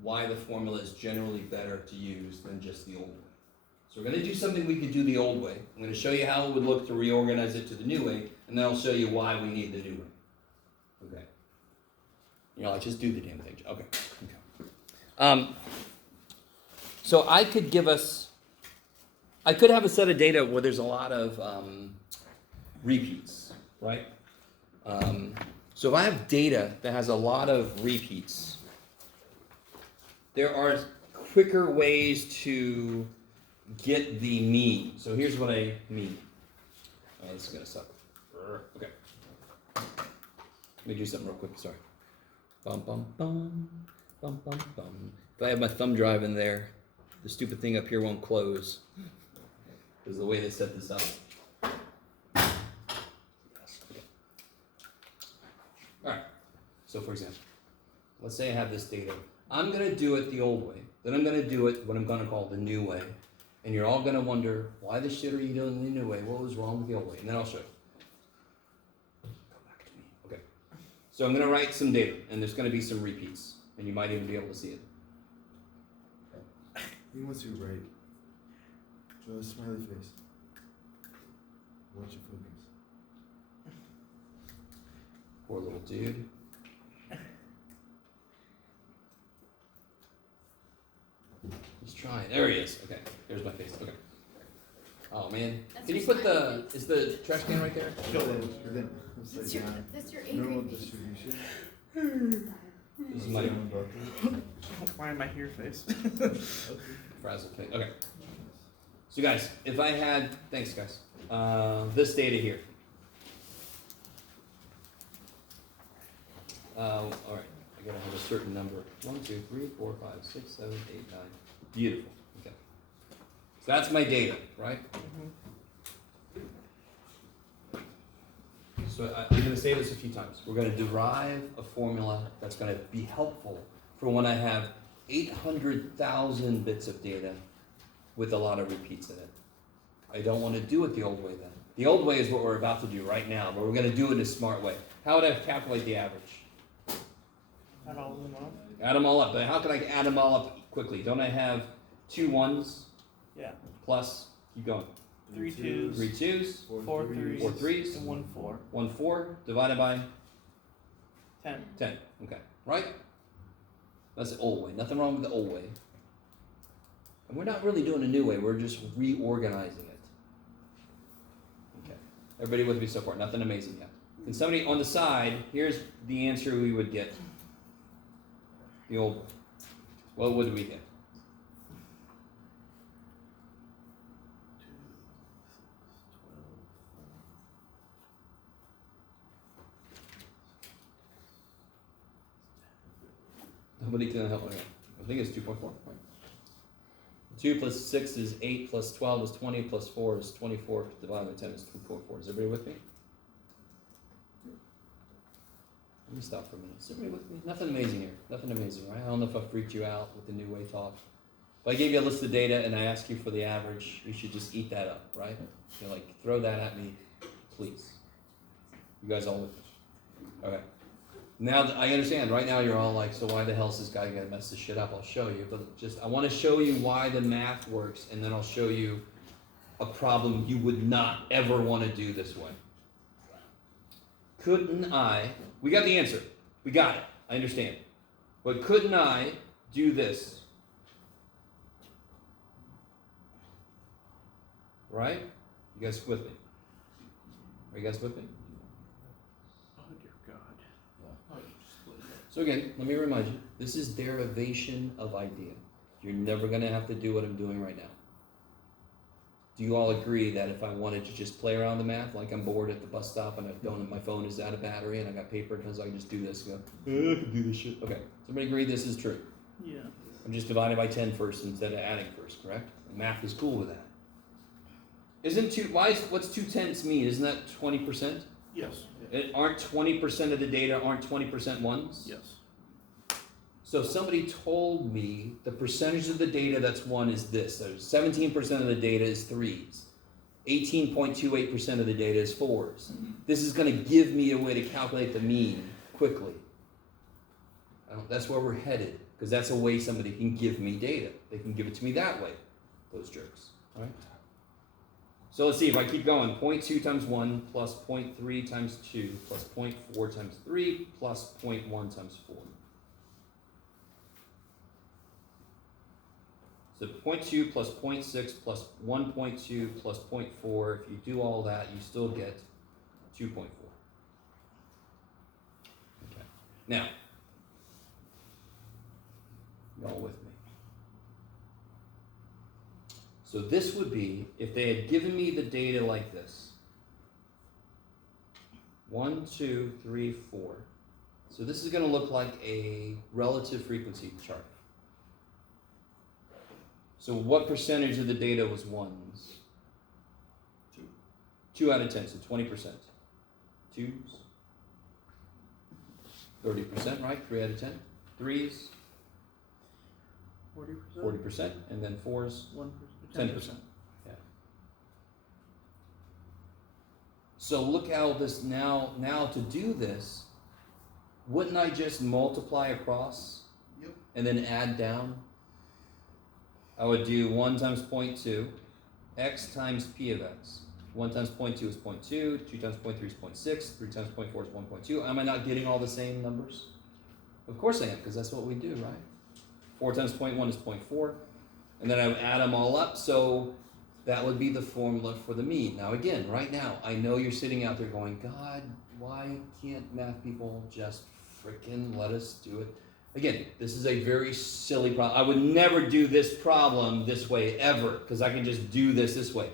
why the formula is generally better to use than just the old way. So we're going to do something we could do the old way. I'm going to show you how it would look to reorganize it to the new way, and then I'll show you why we need the new way. Okay. You're like, just do the damn thing. Okay. So I could give us, I could have a set of data where there's a lot of repeats, right? So if I have data that has a lot of repeats, there are quicker ways to get the mean. So here's what I mean. Oh, this is gonna suck. Okay. Let me do something real quick, sorry. Bum bum bum, bum bum bum. If I have my thumb drive in there, the stupid thing up here won't close. Because the way they set this up. Okay. Alright, so for example, let's say I have this data. I'm gonna do it the old way, then I'm gonna do it what I'm gonna call the new way. And you're all gonna wonder, why the shit are you doing the new way? What was wrong with the old way? And then I'll show you. Come back to me. Okay. So I'm gonna write some data, and there's gonna be some repeats, and you might even be able to see it. He wants you right. Draw a smiley face. Watch your focus. Poor little dude. He's trying. There he is. Okay. There's my face. Okay. Oh man. That's Can you your put smiley is the trash can right there? Then upside That's your, down. that's your angry Normal face. distribution. This is my Down button. Why am I here face? frazzle thing. Okay. So guys, if I had, thanks guys, this data here. All right, I gotta have a certain number. 1, 2, 3, 4, 5, 6, 7, 8, 9. Beautiful. Okay. So that's my data, right? So I'm gonna say this a few times. We're gonna derive a formula that's gonna be helpful for when I have 800,000 bits of data with a lot of repeats in it. I don't want to do it the old way then. The old way is what we're about to do right now, but we're going to do it in a smart way. How would I calculate the average? Add all of them up? Add them all up, but how can I add them all up quickly? Don't I have 2 1s Yeah. plus, keep going, 3 twos, 3 2s, 4 threes, 4 3s, and 1 4. 1 4, divided by 10. 10. Okay, right? That's the old way. Nothing wrong with the old way. And we're not really doing a new way, we're just reorganizing it. Okay. Everybody with me so far? Nothing amazing yet. Can somebody on the side, here's the answer we would get. The old way. What would we get? Nobody can help me. I think it's 2.4. Right? 2 plus 6 is 8, plus 12 is 20, plus 4 is 24, divided by 10 is 2.4. Is everybody with me? Let me stop for a minute. Is everybody with me? Nothing amazing here. Nothing amazing, right? I don't know if I freaked you out with the new way talk. If I gave you a list of data and I ask you for the average, you should just eat that up, right? You're like, throw that at me, please. You guys all with me? Okay. Now that I understand, right now you're all like, so why the hell is this guy gonna mess this shit up? I'll show you, but I wanna show you why the math works, and then I'll show you a problem you would not ever wanna do this way. Couldn't I, we got the answer, we got it, I understand. But couldn't I do this? Right? You guys with me? Are you guys with me? Oh, dear God. So again, let me remind you, this is derivation of idea. You're never gonna have to do what I'm doing right now. Do you all agree that if I wanted to just play around the math, like I'm bored at the bus stop and my phone is out of battery and I got paper because I can just do this and go, I can do this shit. Okay, somebody agree this is true? Yeah. I'm just dividing by 10 first instead of adding first, correct? And math is cool with that. What's 2/10 mean? Isn't that 20%? Yes. Aren't 20% of the data, aren't 20% ones? Yes. So if somebody told me the percentage of the data that's 1 is this, so 17% of the data is 3s, 18.28% of the data is 4s. This is gonna give me a way to calculate the mean quickly. That's where we're headed, because that's a way somebody can give me data. They can give it to me that way, those jerks, all right? So let's see, if I keep going, 0.2 times 1 plus 0.3 times 2 plus 0.4 times 3 plus 0.1 times 4. So 0.2 plus 0.6 plus 1.2 plus 0.4, if you do all that, you still get 2.4. Okay. Now, y'all with me? So this would be, if they had given me the data like this. 1, 2, 3, 4. So this is going to look like a relative frequency chart. So what percentage of the data was ones? 2 out of 10, so 20%. Twos? 30%, right? 3 out of 10. Threes? 40%. And then fours? 10%. Yeah. So look how this now to do this, wouldn't I just multiply across? Yep. And then add down? I would do 1 times 0.2, x times p of x. 1 times 0.2 is 0.2, 2 times 0.3 is 0.6, 3 times 0.4 is 1.2. Am I not getting all the same numbers? Of course I am, because that's what we do, right? 4 times 0.1 is 0.4. And then I would add them all up, so that would be the formula for the mean. Now again, right now, I know you're sitting out there going, God, why can't math people just frickin' let us do it? Again, this is a very silly problem. I would never do this problem this way ever, because I can just do this way.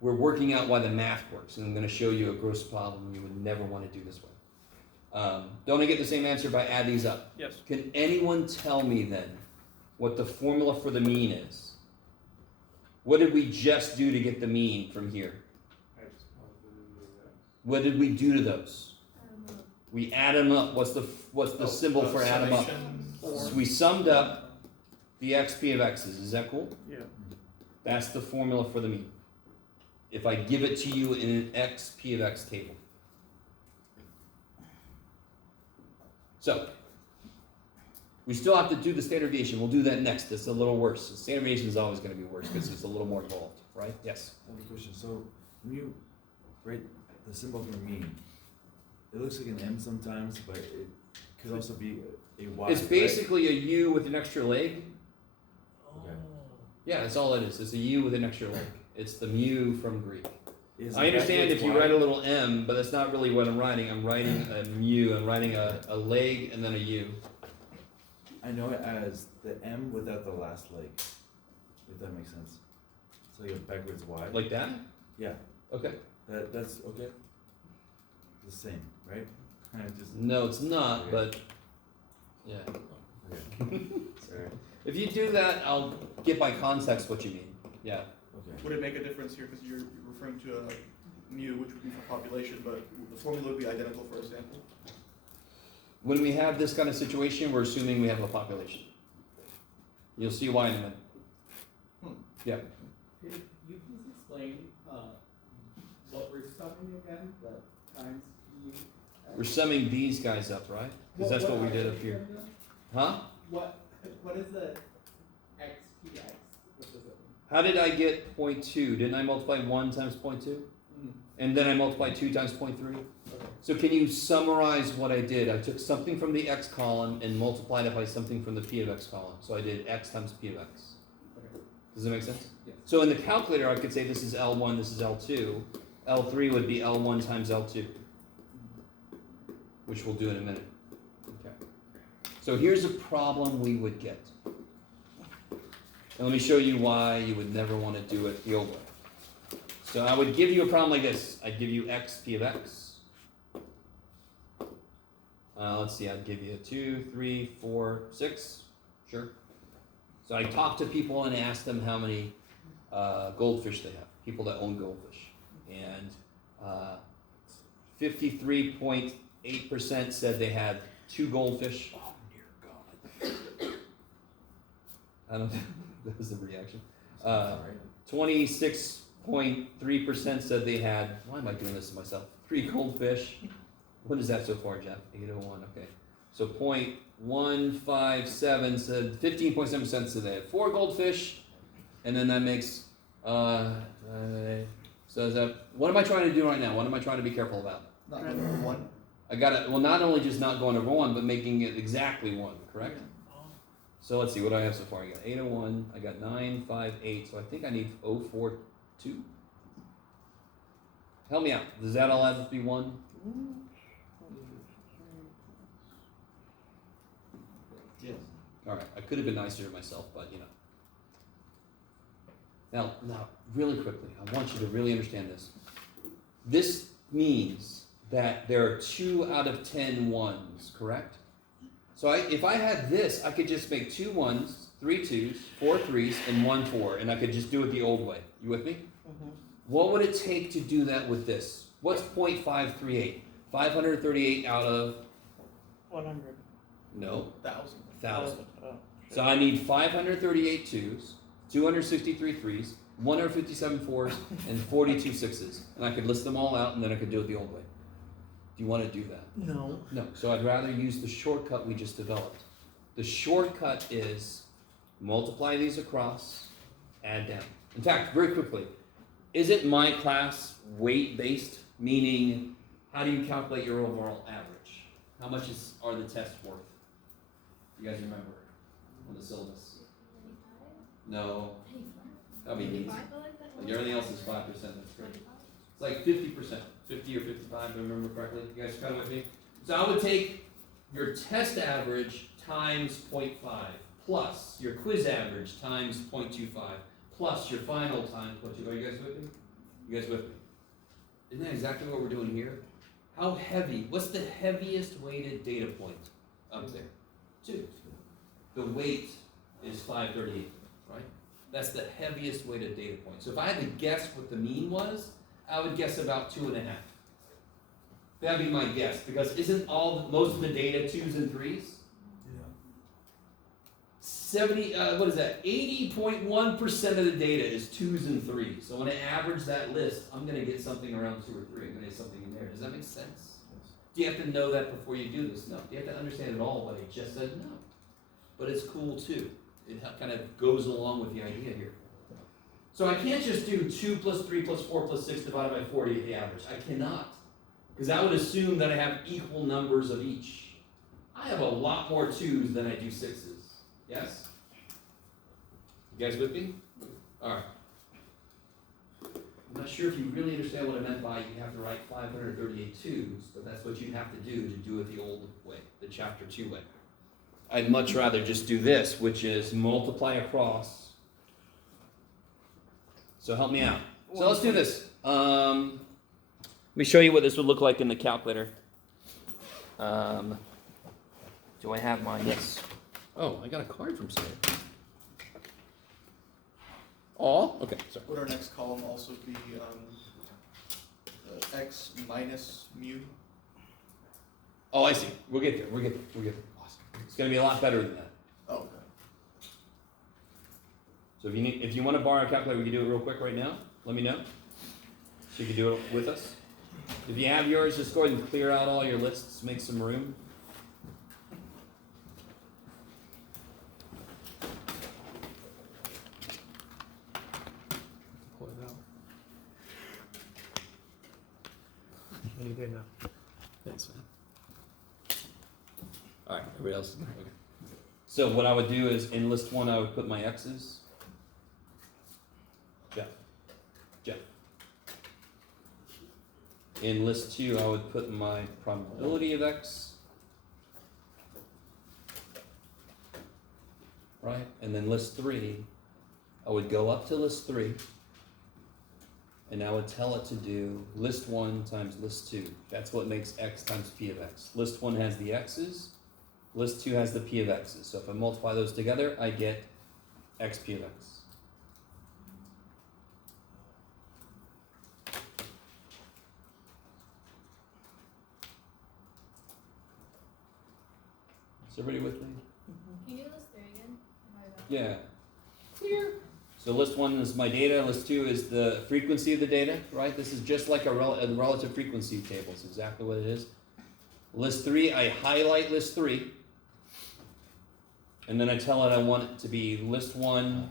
We're working out why the math works, and I'm going to show you a gross problem you would never want to do this way. Don't I get the same answer by adding these up? Yes. Can anyone tell me then what the formula for the mean is? What did we just do to get the mean from here? X probability of X. What did we do to those? We add them up. What's the symbol for add them up? So we summed up the xp of x's. Is that cool? Yeah. That's the formula for the mean. If I give it to you in an xp of x table. So, we still have to do the standard deviation. We'll do that next. It's a little worse. The standard deviation is always going to be worse because it's a little more involved, right? Yes? I have a question. So when you write the symbol for mean, it looks like an M sometimes, but it could also be a Y. It's basically a U with an extra leg. Okay. Yeah, that's all it is. It's a U with an extra leg. It's the mu from Greek. Is I it understand backwards if you Y? write a little m, but that's not really what I'm writing. I'm writing a mu. I'm writing a leg and then a U. I know it as the M without the last leg, if that makes sense. So you have backwards Y. Like that? Yeah, Okay. that's okay. The same, right? I just No, it's not, Okay. but yeah. okay. Sorry. If you do that, I'll get by context what you mean. Yeah. Okay. Would it make a difference here, because you're referring to a mu, which would be for population, but the formula would be identical, for example? When we have this kind of situation, we're assuming we have a population. You'll see why in a minute. Yeah. Could you please explain, what we're summing again, the times P? We're summing these guys up, right? Because that's what we did up here. Huh? What is the XPX? What does it mean? How did I get 0.2? Didn't I multiply 1 times 0.2? And then I multiplied 2 times 0.3? Okay. So can you summarize what I did? I took something from the x column and multiplied it by something from the p of x column. So I did x times p of x. Okay. Does that make sense? Yeah. So in the calculator, I could say this is L1, this is L2. L3 would be L1 times L2, which we'll do in a minute. Okay. So here's a problem we would get. And let me show you why you would never want to do it the old way. So I would give you a problem like this. I'd give you x p of x. Let's see, I'd give you 2, 3, 4, 6. Sure. So I talked to people and asked them how many goldfish they have, people that own goldfish. And 53.8% said they had 2 goldfish. Oh, dear God. I don't know. That was the reaction. 26.3% said they had, why am I doing this to myself? 3 goldfish. What is that so far, Jeff? 801, okay. So 0.157 said, 15.7% said they had 4 goldfish. And then that makes, so is that, what am I trying to do right now? What am I trying to be careful about? Not number one. I got it, well, not only just not going over 1, but making it exactly 1, correct? So let's see, what do I have so far? I got 801, I got 958, so I think I need 042. Help me out. Does that all have to be 1? Yes. Alright, I could have been nicer to myself, but you know. Now, really quickly, I want you to really understand this. This means that there are 2 out of 10 ones, correct? So if I had this, I could just make 2 1s, 3 2s, 4 3s, and 1 4, and I could just do it the old way. You with me? Mhm. What would it take to do that with this? What's 0.538? 538 out of 100. no 1,000. 1,000. Oh, So I need 538 2s, 263 3s, 157 4s, and 42 6s, and I could list them all out, and then I could do it the old way. Do you want to do that? No. No, so I'd rather use the shortcut we just developed. The shortcut is multiply these across, add down. In fact, very quickly, isn't my class weight-based? Meaning, how do you calculate your overall average? How much are the tests worth? You guys remember on the syllabus? No. I mean, easy. Like everything else is 5%, that's great. It's like 50%, 50 or 55, if I remember correctly. You guys kind of with me? So I would take your test average times 0.5 plus your quiz average times 0.25 plus your final times 0.2. Are you guys with me? You guys with me? Isn't that exactly what we're doing here? How heavy? What's the heaviest weighted data point up there? 2. The weight is 538, right? That's the heaviest weighted data point. So if I had to guess what the mean was, I would guess about 2.5. That'd be my guess, because isn't most of the data 2s and 3s? 80.1% of the data is 2s and 3s. So when I average that list, I'm going to get something around 2 or 3. I'm going to get something in there. Does that make sense? Do you have to know that before you do this? No. Do you have to understand it all what I just said? No. But it's cool too. It kind of goes along with the idea here. So I can't just do 2 plus 3 plus 4 plus 6 divided by 40 at the average. I cannot. Because that would assume that I have equal numbers of each. I have a lot more 2s than I do 6s. Yes? You guys with me? Alright. I'm not sure if you really understand what I meant by you have to write 538 2s, but that's what you have to do it the old way, the chapter 2 way. I'd much rather just do this, which is multiply across. So help me out. So let's do this. Let me show you what this would look like in the calculator. Do I have mine? Yes. Oh, I got a card from somebody. Oh, okay, sorry. Would our next column also be x minus mu? Oh, I see. We'll get there. Awesome. It's going to be a lot better than that. Oh, okay. So if you want to borrow a calculator, we can do it real quick right now. Let me know. So you can do it with us. If you have yours, just go ahead and clear out all your lists. Make some room. Pull it out. Any day now. Thanks, man. All right, everybody else? Okay. So what I would do is in list 1, I would put my x's. Jeff. In list 2, I would put my probability of x. Right? And then list 3, I would go up to list 3, and I would tell it to do list 1 times list 2. That's what makes x times p of x. List 1 has the x's, list 2 has the p of x's. So if I multiply those together, I get x p of x. Is everybody with me? Can you do this 3 again? Yeah. Clear. So list 1 is my data, list 2 is the frequency of the data, right? This is just like a relative frequency table. It's exactly what it is. List 3, I highlight list 3. And then I tell it I want it to be list 1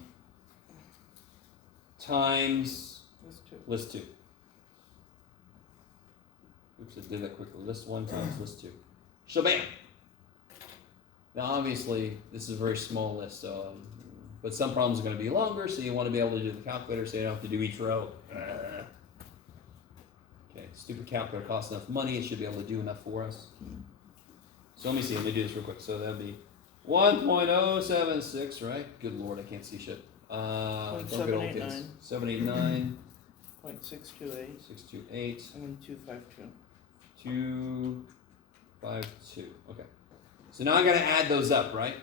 times list 2. Oops, I did that quickly. List 1 times list 2. So bam. Now, obviously, this is a very small list, so, but some problems are going to be longer, so you want to be able to do the calculator so you don't have to do each row. Okay, stupid calculator costs enough money, it should be able to do enough for us. So let me see, let me do this real quick. So that'd be 1.076, right? Good lord, I can't see shit. Don't get old kids. 789. 0.628 628. and then 252. 252. Okay. So now I gotta add those up, right?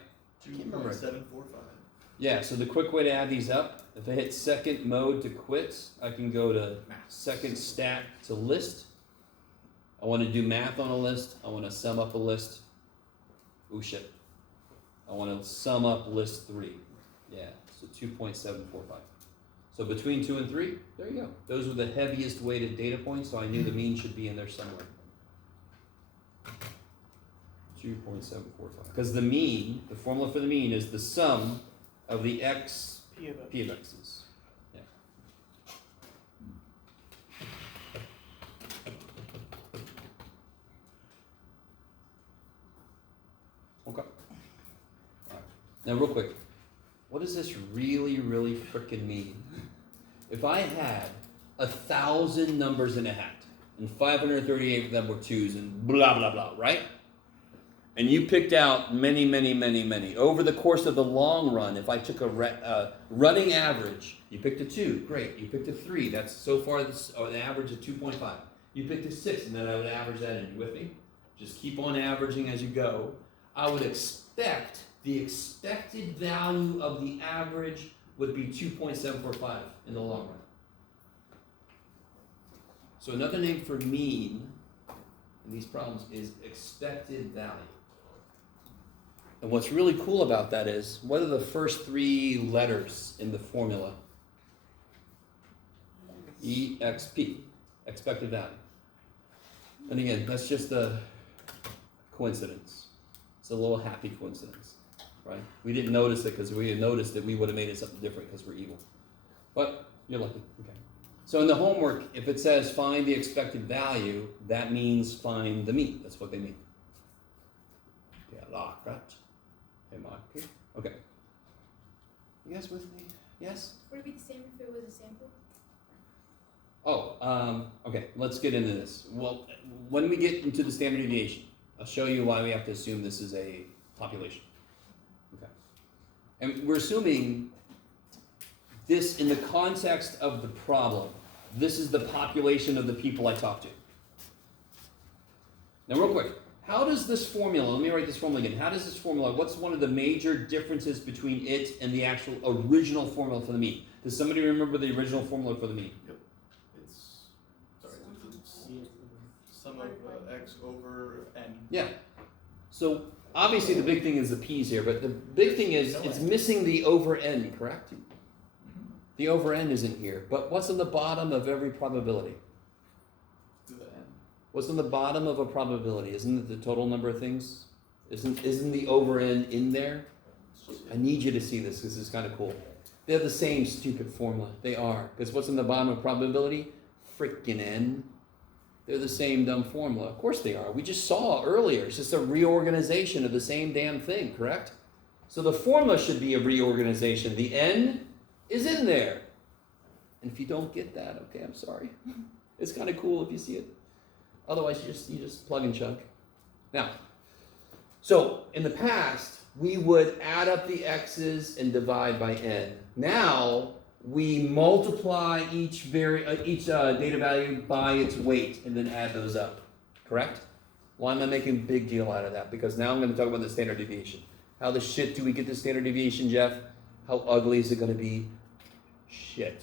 2.745. Yeah, so the quick way to add these up, if I hit second mode to quit, I can go to second stat to list. I want to do math on a list. I want to sum up a list. Ooh, shit. I want to sum up list 3. Yeah, so 2.745. So between 2 and 3, there you go. Those were the heaviest weighted data points, so I knew the mean should be in there somewhere. 2.745. Because the mean, the formula for the mean is the sum of the x P of X. p of x's. Yeah. Okay. Alright. Now real quick, what does this really, really frickin' mean? If I had 1,000 numbers in a hat, and 538 of them were 2s, and blah, blah, blah, right? And you picked out many, many, many, many. Over the course of the long run, if I took a running average, you picked a 2, great. You picked a 3, that's so far the average of 2.5. You picked a 6, and then I would average that in. You with me? Just keep on averaging as you go. I would expect the expected value of the average would be 2.745 in the long run. So another name for mean in these problems is expected value. And what's really cool about that is, what are the first 3 letters in the formula? EXP, expected value. And again, that's just a coincidence. It's a little happy coincidence, right? We didn't notice it because if we had noticed it, we would have made it something different because we're evil. But you're lucky, okay. So in the homework, if it says find the expected value, that means find the mean. That's what they mean. Okay. You guys with me? Yes? Would it be the same if it was a sample? Oh, okay, let's get into this. Well, when we get into the standard deviation, I'll show you why we have to assume this is a population. Okay. And we're assuming this in the context of the problem. This is the population of the people I talk to. Now, real quick, how does this formula, let me write this formula again. How does this formula, what's one of the major differences between it and the actual original formula for the mean? Does somebody remember the original formula for the mean? It's sum of x over n. Yeah. So obviously the big thing is the p's here, but the big thing is it's missing the over n, correct? The over n isn't here. But what's on the bottom of every probability? To the n. What's on the bottom of a probability? Isn't it the total number of things? Isn't the over n in there? I need you to see this. This is kind of cool. They're the same stupid formula. They are. Because what's on the bottom of probability? Freaking n. They're the same dumb formula. Of course they are. We just saw earlier. It's just a reorganization of the same damn thing, correct? So the formula should be a reorganization. The n is in there. And if you don't get that, okay, I'm sorry. It's kind of cool if you see it. Otherwise, you just plug and chug. Now, so in the past, we would add up the x's and divide by n. Now, we multiply each data value by its weight and then add those up. Correct? Why am I making a big deal out of that? Because now I'm going to talk about the standard deviation. How the shit do we get the standard deviation, Jeff? How ugly is it going to be? Shit.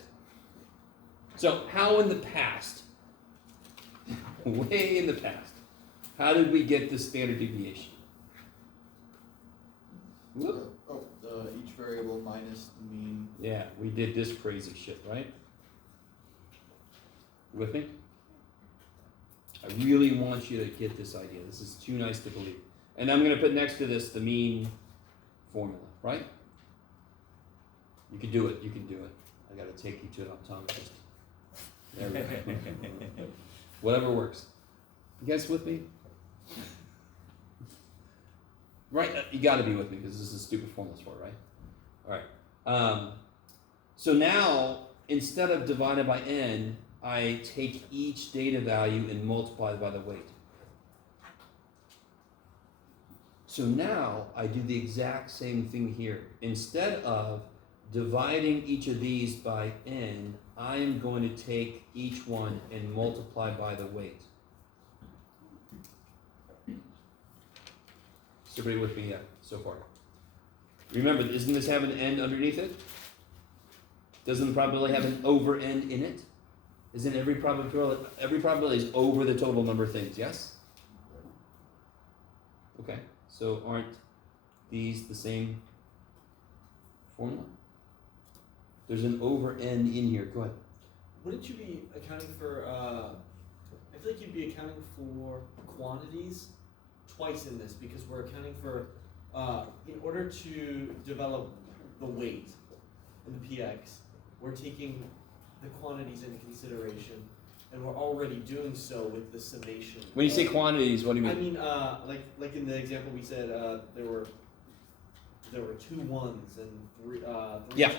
So, how in the past, way in the past, how did we get the standard deviation? Whoop. Each variable minus the mean. Yeah, we did this crazy shit, right? With me? I really want you to get this idea. This is too nice to believe. And I'm going to put next to this the mean formula, right? You can do it. You can do it. I got to take you to an optometrist. There we go. Whatever works. You guys with me? Right, you gotta be with me because this is stupid formulas for it, right? Alright. So now, instead of divided by n, I take each data value and multiply by the weight. So now I do the exact same thing here. Instead of dividing each of these by n, I am going to take each one and multiply by the weight. Is everybody with me yet so far? Remember, isn't this have an end underneath it? Doesn't the probability have an over end in it? Isn't every probability is over the total number of things, yes? Okay, so aren't these the same formula? There's an over end in here, go ahead. Wouldn't you be accounting for, I feel like you'd be accounting for quantities twice in this, because we're accounting for, in order to develop the weight in the PX, we're taking the quantities into consideration, and we're already doing so with the summation. When you say quantities, what do you I mean? mean, like in the example we said, there were 2 1s and 3 Yeah. 2s.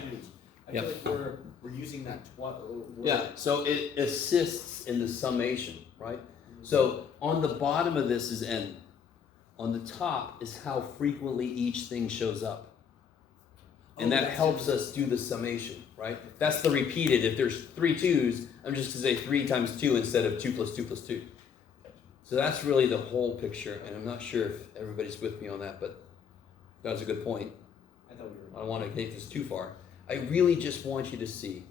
I feel like we're using that Yeah, so it assists in the summation, right? So on the bottom of this is n. On the top is how frequently each thing shows up. And that helps us do the summation, right? That's the repeated. If there's 3 2s, I'm just going to say 3 times 2 instead of 2 plus 2 plus 2. So that's really the whole picture, and I'm not sure if everybody's with me on that, but that was a good point. I thought we were. I don't want to take this too far. I really just want you to see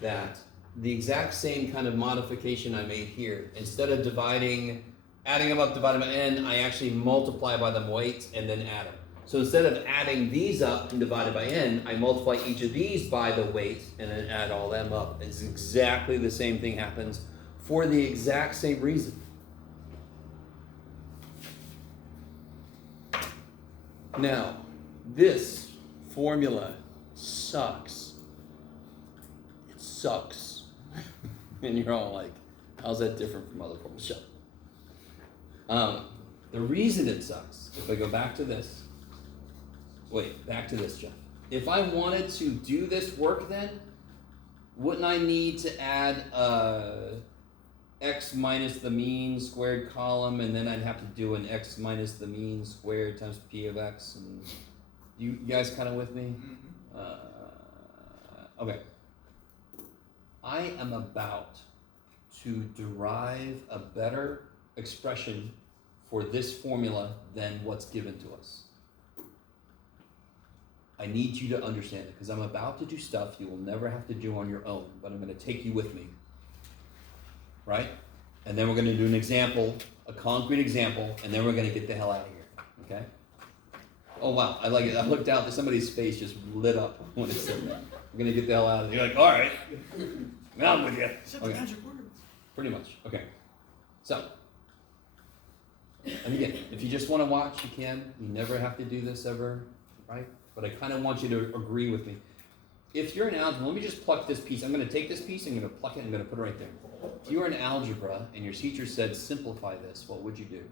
that the exact same kind of modification I made here, instead of adding them up, dividing by n, I actually multiply by the weight and then add them. So instead of adding these up and divided by n, I multiply each of these by the weight and then add all them up. It's exactly the same thing happens for the exact same reason. Now, this formula sucks. It sucks. And you're all like, how's that different from other formulas? Shut up. The reason it sucks, if I go back to this, Jeff. If I wanted to do this work then, wouldn't I need to add x minus the mean squared column, and then I'd have to do an x minus the mean squared times p of x, and you guys kind of with me? Okay. I am about to derive a better expression for this formula than what's given to us. I need you to understand it, because I'm about to do stuff you will never have to do on your own, but I'm going to take you with me. Right? And then we're going to do an example, a concrete example, and then we're going to get the hell out of here. Okay? Oh wow, I like it. I looked out, somebody's face just lit up when it said that. We're going to get the hell out of here. You're like, all right. Now I'm with you. Okay. Pretty much. Okay. So, and again, if you just want to watch, you can. You never have to do this ever, right? But I kind of want you to agree with me. If you're in algebra, let me just pluck this piece. I'm going to take this piece, I'm going to pluck it, I'm going to put it right there. If you were in algebra and your teacher said, simplify this, what would you do?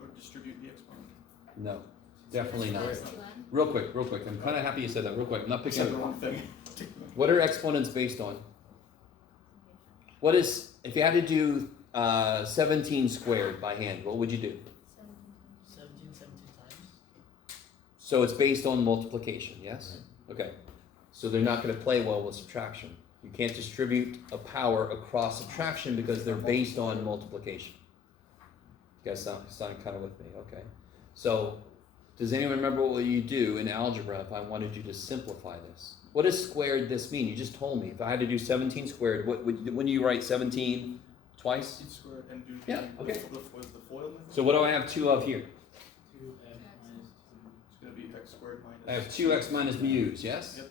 Or distribute the exponent. No, definitely not. Real quick. I'm kind of happy you said that. Real quick. I'm not picking Said up. the wrong thing. What are exponents based on? What is, if you had to do 17 squared by hand, what would you do? 17 times. So it's based on multiplication, yes? Okay. So they're not going to play well with subtraction. You can't distribute a power across subtraction because they're based on multiplication. You guys sound kind of with me, okay? So, does anyone remember what you do in algebra if I wanted you to simplify this? What does squared this mean? You just told me. If I had to do 17 squared, when do you write 17 twice? Seed squared and do Yeah, okay. the FOIL method. So what do I have 2 of here? 2x minus 2. It's going to be x squared minus. I have 2x minus mu's, yes? Yep.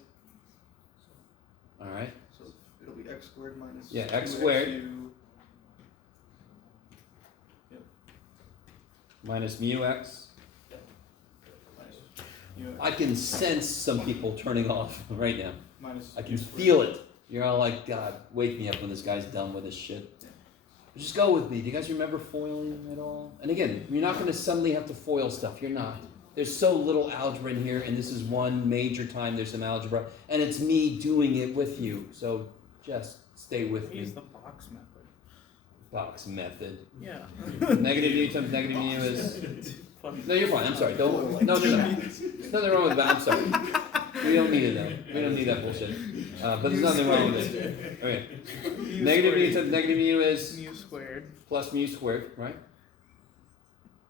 All right. So it'll be x squared minus. Yeah, x 2xu. squared. Yep. Minus mu x. Minus mu x. I can sense some people turning off right now. Minus I u can squared. feel it. You're all like, God, wake me up when this guy's done with this shit. Just go with me. Do you guys remember foiling at all? And again, you're not going to suddenly have to foil stuff. You're not. There's so little algebra in here, and this is one major time there's some algebra, and it's me doing it with you. So just stay with Use me. the box method. Box method. Yeah. Negative mu times negative mu is. No, you're fine. I'm sorry. Don't. No. There's nothing wrong with that. I'm sorry. We don't need it though. We don't need that bullshit. But there's nothing wrong with it. Okay. Negative mu times negative mu is Mu squared. plus mu squared, right?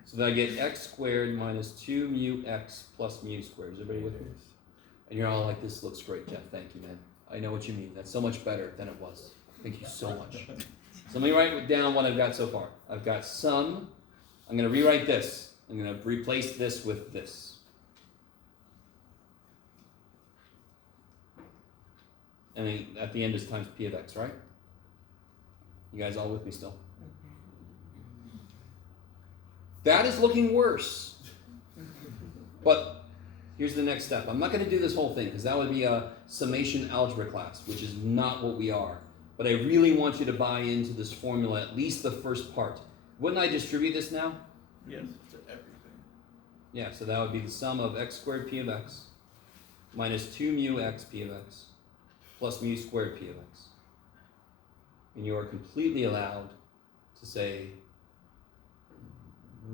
So then I get x squared minus 2 mu x plus mu squared. Is everybody with me? And you're all like, this looks great, Jeff. Thank you, man. I know what you mean. That's so much better than it was. Thank you so much. So let me write down what I've got so far. I've got sum. I'm going to rewrite this. I'm going to replace this with this. And then at the end is times p of x, right? You guys all with me still? That is looking worse. But here's the next step. I'm not going to do this whole thing because that would be a summation algebra class, which is not what we are. But I really want you to buy into this formula, at least the first part. Wouldn't I distribute this now? Yes, to everything. Yeah, so that would be the sum of x squared p of x minus 2 mu x p of x plus mu squared p of x. And you are completely allowed to say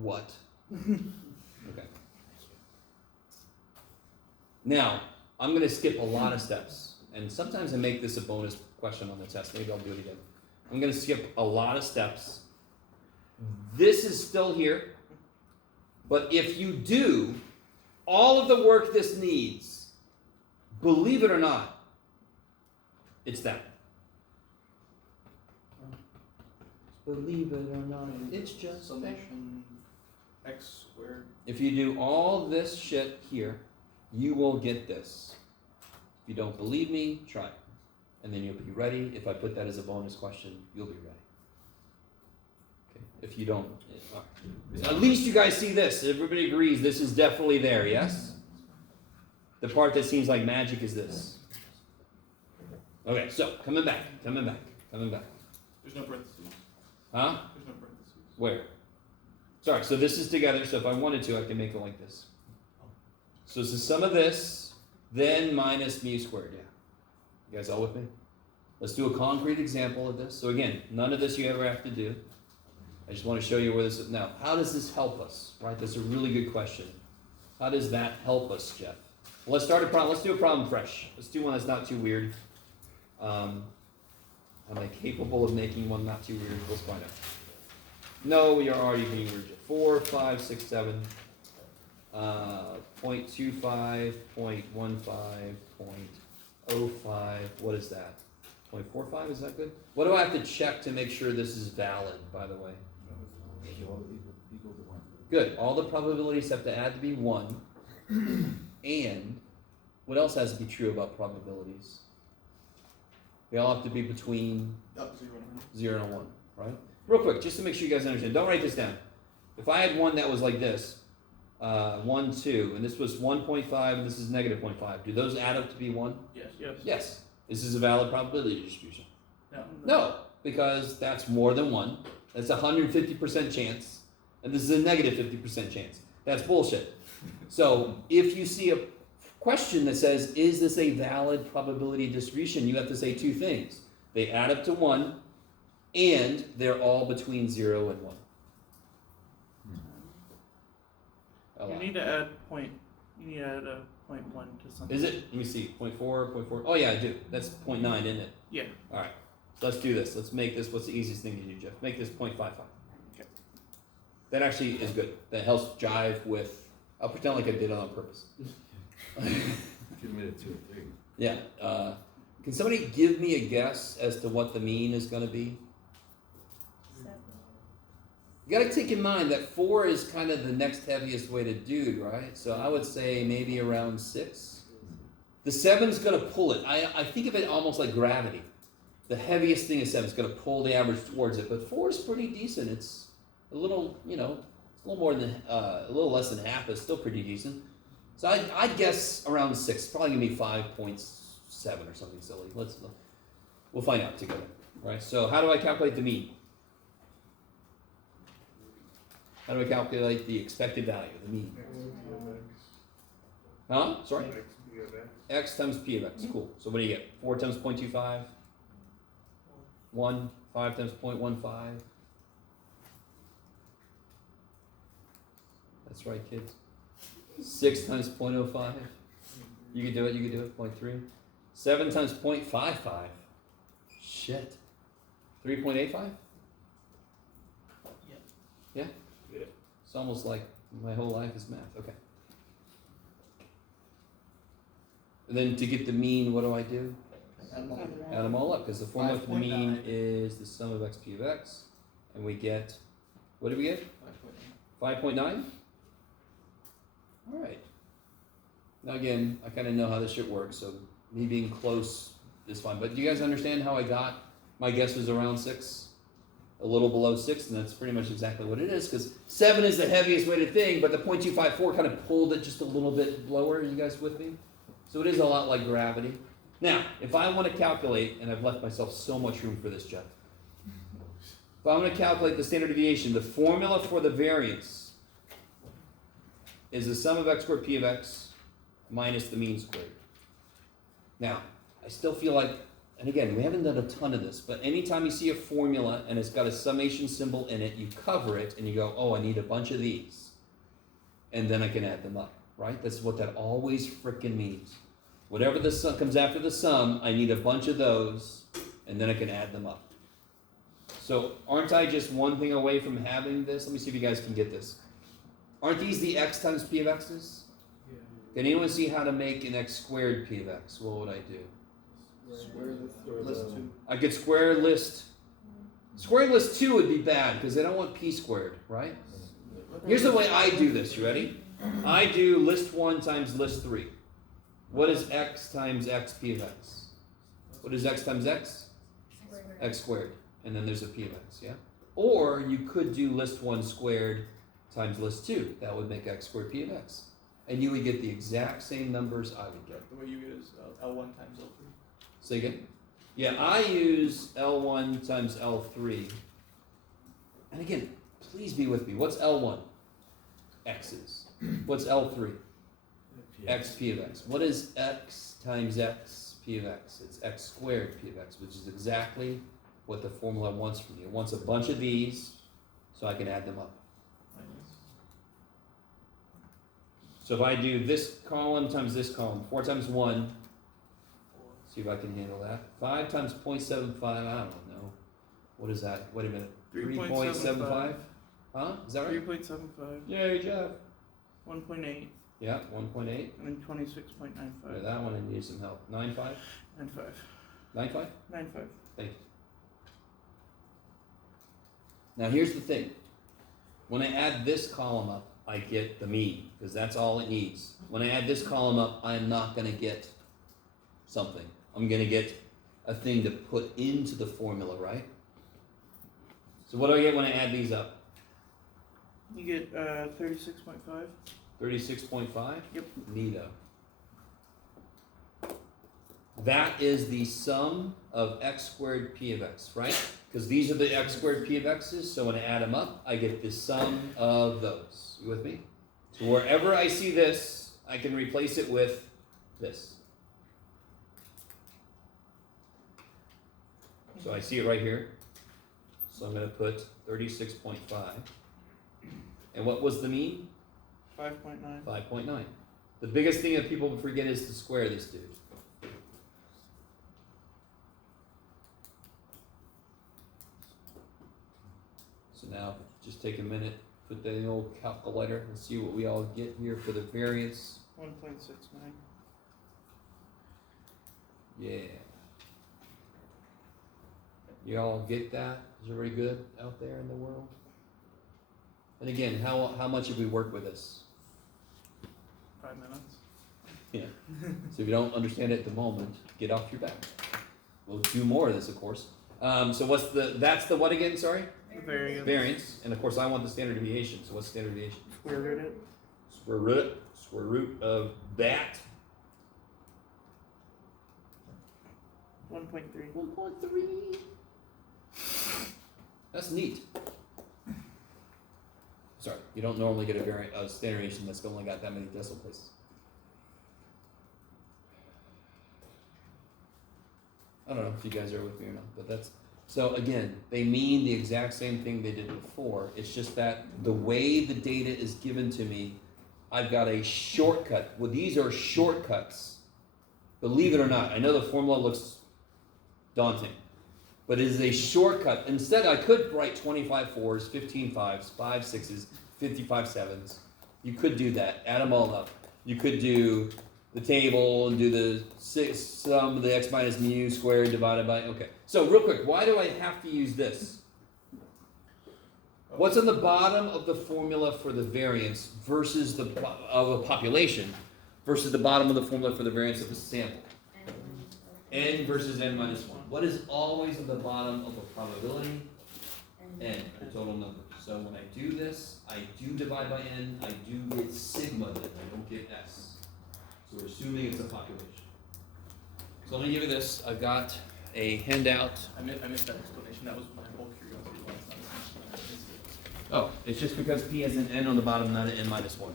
what? Okay. Now, I'm going to skip a lot of steps. And sometimes I make this a bonus question on the test. Maybe I'll do it again. I'm going to skip a lot of steps. This is still here. But if you do all of the work this needs, believe it or not, it's that. Believe it or not, it's just Summation x squared. If you do all this shit here, you will get this. If you don't believe me, try it. And then you'll be ready. If I put that as a bonus question, you'll be ready. Okay. If you don't, at least you guys see this. Everybody agrees this is definitely there, yes? The part that seems like magic is this. Okay, so coming back. There's no parentheses. Huh? There's no parentheses. Where? Sorry, so this is together, so if I wanted to, I can make it like this. So it's the sum of this, then minus mu squared, yeah. You guys all with me? Let's do a concrete example of this. So again, none of this you ever have to do. I just want to show you where this is. Now, how does this help us, right? That's a really good question. How does that help us, Jeff? Well, let's start a problem. Let's do a problem fresh. Let's do one that's not too weird. Am I capable of making one not too weird? Let's find out. No, we are already being weird. 4, 5, 6, 7. 0.25, 0.15, 0.05. What is that? 0.45, is that good? What do I have to check to make sure this is valid, by the way? Equal to 1. Good. All the probabilities have to add to be 1. And what else has to be true about probabilities? They all have to be between 0 and 1, right? Real quick, just to make sure you guys understand. Don't write this down. If I had one that was like this, 1, 2, and this was 1.5, and this is negative 0.5, do those add up to be 1? Yes. Yes. This is a valid probability distribution. No. No, because that's more than 1. That's a 150% chance, and this is a negative 50% chance. That's bullshit. So if you see a question that says, is this a valid probability distribution, you have to say two things. They add up to 1, and they're all between 0 and 1. You need to add a 0.1 to something. Is it? Let me see. 0.4, 0.4. Oh yeah, I do. That's 0.9, isn't it? Yeah. All right. So let's do this. Let's make this. What's the easiest thing to do, Jeff? Make this 0.55. Okay. That actually is good. That helps jive with. I'll pretend like I did it on purpose. You could have made it 2 or 3. Yeah. Can somebody give me a guess as to what the mean is going to be? You got to take in mind that 4 is kind of the next heaviest weighted dude, right? So I would say maybe around 6. The 7's going to pull it. I think of it almost like gravity. The heaviest thing is 7. It's going to pull the average towards it. But 4 is pretty decent. It's a little, it's a little more than, a little less than half, but it's still pretty decent. So I'd guess around 6. Probably going to be 5.7 or something silly. We'll find out together, right? So how do I calculate the mean? How do I calculate the expected value, the mean? Huh? Sorry? X P of X. X times P of X, cool. So what do you get? 4 times 0.25? 1, 5 times 0.15? That's right, kids. 6 times 0.05? You can do it, 0.3. 7 times 0.55? Shit. 3.85? Yep. Yeah? Yeah. It's almost like my whole life is math, okay. And then to get the mean, what do I do? Add them all up, because the formula for the mean 5.9. is the sum of x p of x, and we get, what do we get? 5.9? Alright. Now again, I kind of know how this shit works, so me being close is fine, but do you guys understand how I got, my guess was around 6? A little below 6, and that's pretty much exactly what it is, because 7 is the heaviest weighted thing, but the 0.254 kind of pulled it just a little bit lower. Are you guys with me? So it is a lot like gravity. Now, if I want to calculate, and I've left myself so much room for this, Jeff. If I want to calculate the standard deviation, the formula for the variance is the sum of x squared p of x minus the mean squared. Now, I still feel like, and again, we haven't done a ton of this, but anytime you see a formula and it's got a summation symbol in it, you cover it and you go, oh, I need a bunch of these. And then I can add them up, right? That's what that always frickin' means. Whatever the sum comes after the sum, I need a bunch of those, and then I can add them up. So aren't I just one thing away from having this? Let me see if you guys can get this. Aren't these the x times p of x's? Can anyone see how to make an x squared p of x? What would I do? List 2. I could square list. Square list 2 would be bad because I don't want p squared, right? Here's the way I do this. You ready? I do list 1 times list 3. What is x times x p of x? What is x times x? X squared. And then there's a p of x, yeah? Or you could do list 1 squared times list 2. That would make x squared p of x. And you would get the exact same numbers I would get. The way you get is L1 times L3. Say again? Yeah, I use L1 times L3. And again, please be with me. What's L1? X's. What's L3? X p of x. What is x times x p of x? It's x squared p of x, which is exactly what the formula wants from you. It wants a bunch of these so I can add them up. So if I do this column times this column, 4 times 1, see if I can handle that. 5 times 0.75, I don't know. What is that? Wait a minute. 3.75? Huh? Is that right? 3.75, Yay, Jeff. 1.8, Yeah, 1.8. and 26.95. Yeah, that one I need some help. 9.5? 9.5. 9.5? 9.5. Thank you. Now here's the thing. When I add this column up, I get the mean, because that's all it needs. When I add this column up, I'm not going to get something. I'm going to get a thing to put into the formula, right? So what do I get when I add these up? You get 36.5. 36.5? Yep. Neato. That is the sum of x squared p of x, right? Because these are the x squared p of x's, so when I add them up, I get the sum of those. You with me? So wherever I see this, I can replace it with this. So I see it right here. So I'm going to put 36.5. And what was the mean? 5.9. 5.9. The biggest thing that people forget is to square this dude. So now, just take a minute, put that in the old calculator and see what we all get here for the variance. 1.69. Yeah. You all get that? Is everybody good out there in the world? And again, how much have we worked with this? 5 minutes. Yeah. So if you don't understand it at the moment, get off your back. We'll do more of this, of course. So that's the what again, sorry? The variance. Variance. And of course I want the standard deviation. So what's standard deviation? Square root it. Square root of that. 1.3. 1.3. That's neat. Sorry. You don't normally get a standard deviation that's only got that many decimal places. I don't know if you guys are with me or not, but that's, so again, they mean the exact same thing they did before. It's just that the way the data is given to me, I've got a shortcut. Well, these are shortcuts. Believe it or not, I know the formula looks daunting, but it is a shortcut. Instead, I could write 25 4s, 15 5s, 5 6s, 55 7s. You could do that, add them all up. You could do the table and do the sum of the x minus mu squared divided by, okay. So real quick, why do I have to use this? What's on the bottom of the formula for the variance versus of a population versus the bottom of the formula for the variance of a sample? N versus n minus 1. What is always at the bottom of a probability? N, the total number. So when I do this, I do divide by n, I do get sigma then, I don't get s. So we're assuming it's a population. So let me give you this. I've got a handout. I missed that explanation. That was my whole curiosity. Why it's not as much. Oh, it's just because p has an n on the bottom, not an n minus 1.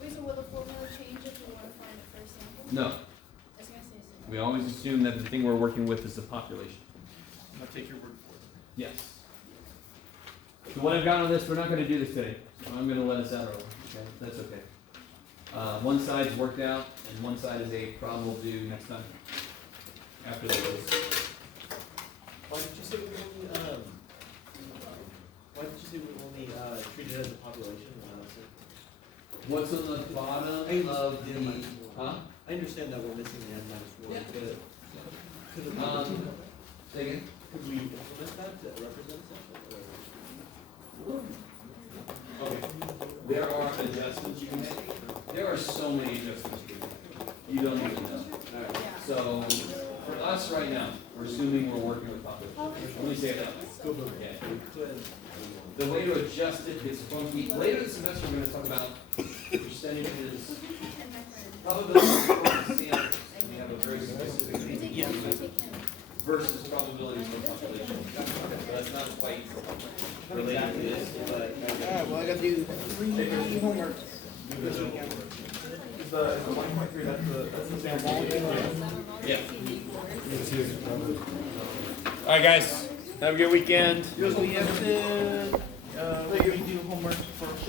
Wait, so will the formula change if we want to find the first sample? No, I was gonna say so. we always assume that the thing we're working with is the population. I'm gonna take your word for it. Yes. So what I've got on this, we're not going to do this today. So I'm going to let us out early. Okay, that's okay. One side's worked out, and one side is a problem we'll do next time. After the list. Why did you say we only treat it as a population? What's on the bottom of the? Huh? I understand that we're missing the n minus 1. Yeah. Could Say again? could we implement that to represent sample? Okay. There are adjustments you can make. There are so many adjustments you can make. You don't even know. Alright. So for us right now, we're assuming we're working with population. Let me say it that way. Yeah. The way to adjust it gets funky. Later this semester, we're going to talk about percentages, probability of samples. We have a very specific versus probabilities for population. So that's not quite related to this, but Alright, well, I gotta do homework this weekend. Is the 1.3, that's the sample? yeah. All right, guys. Have a good weekend. We have to, we do homework for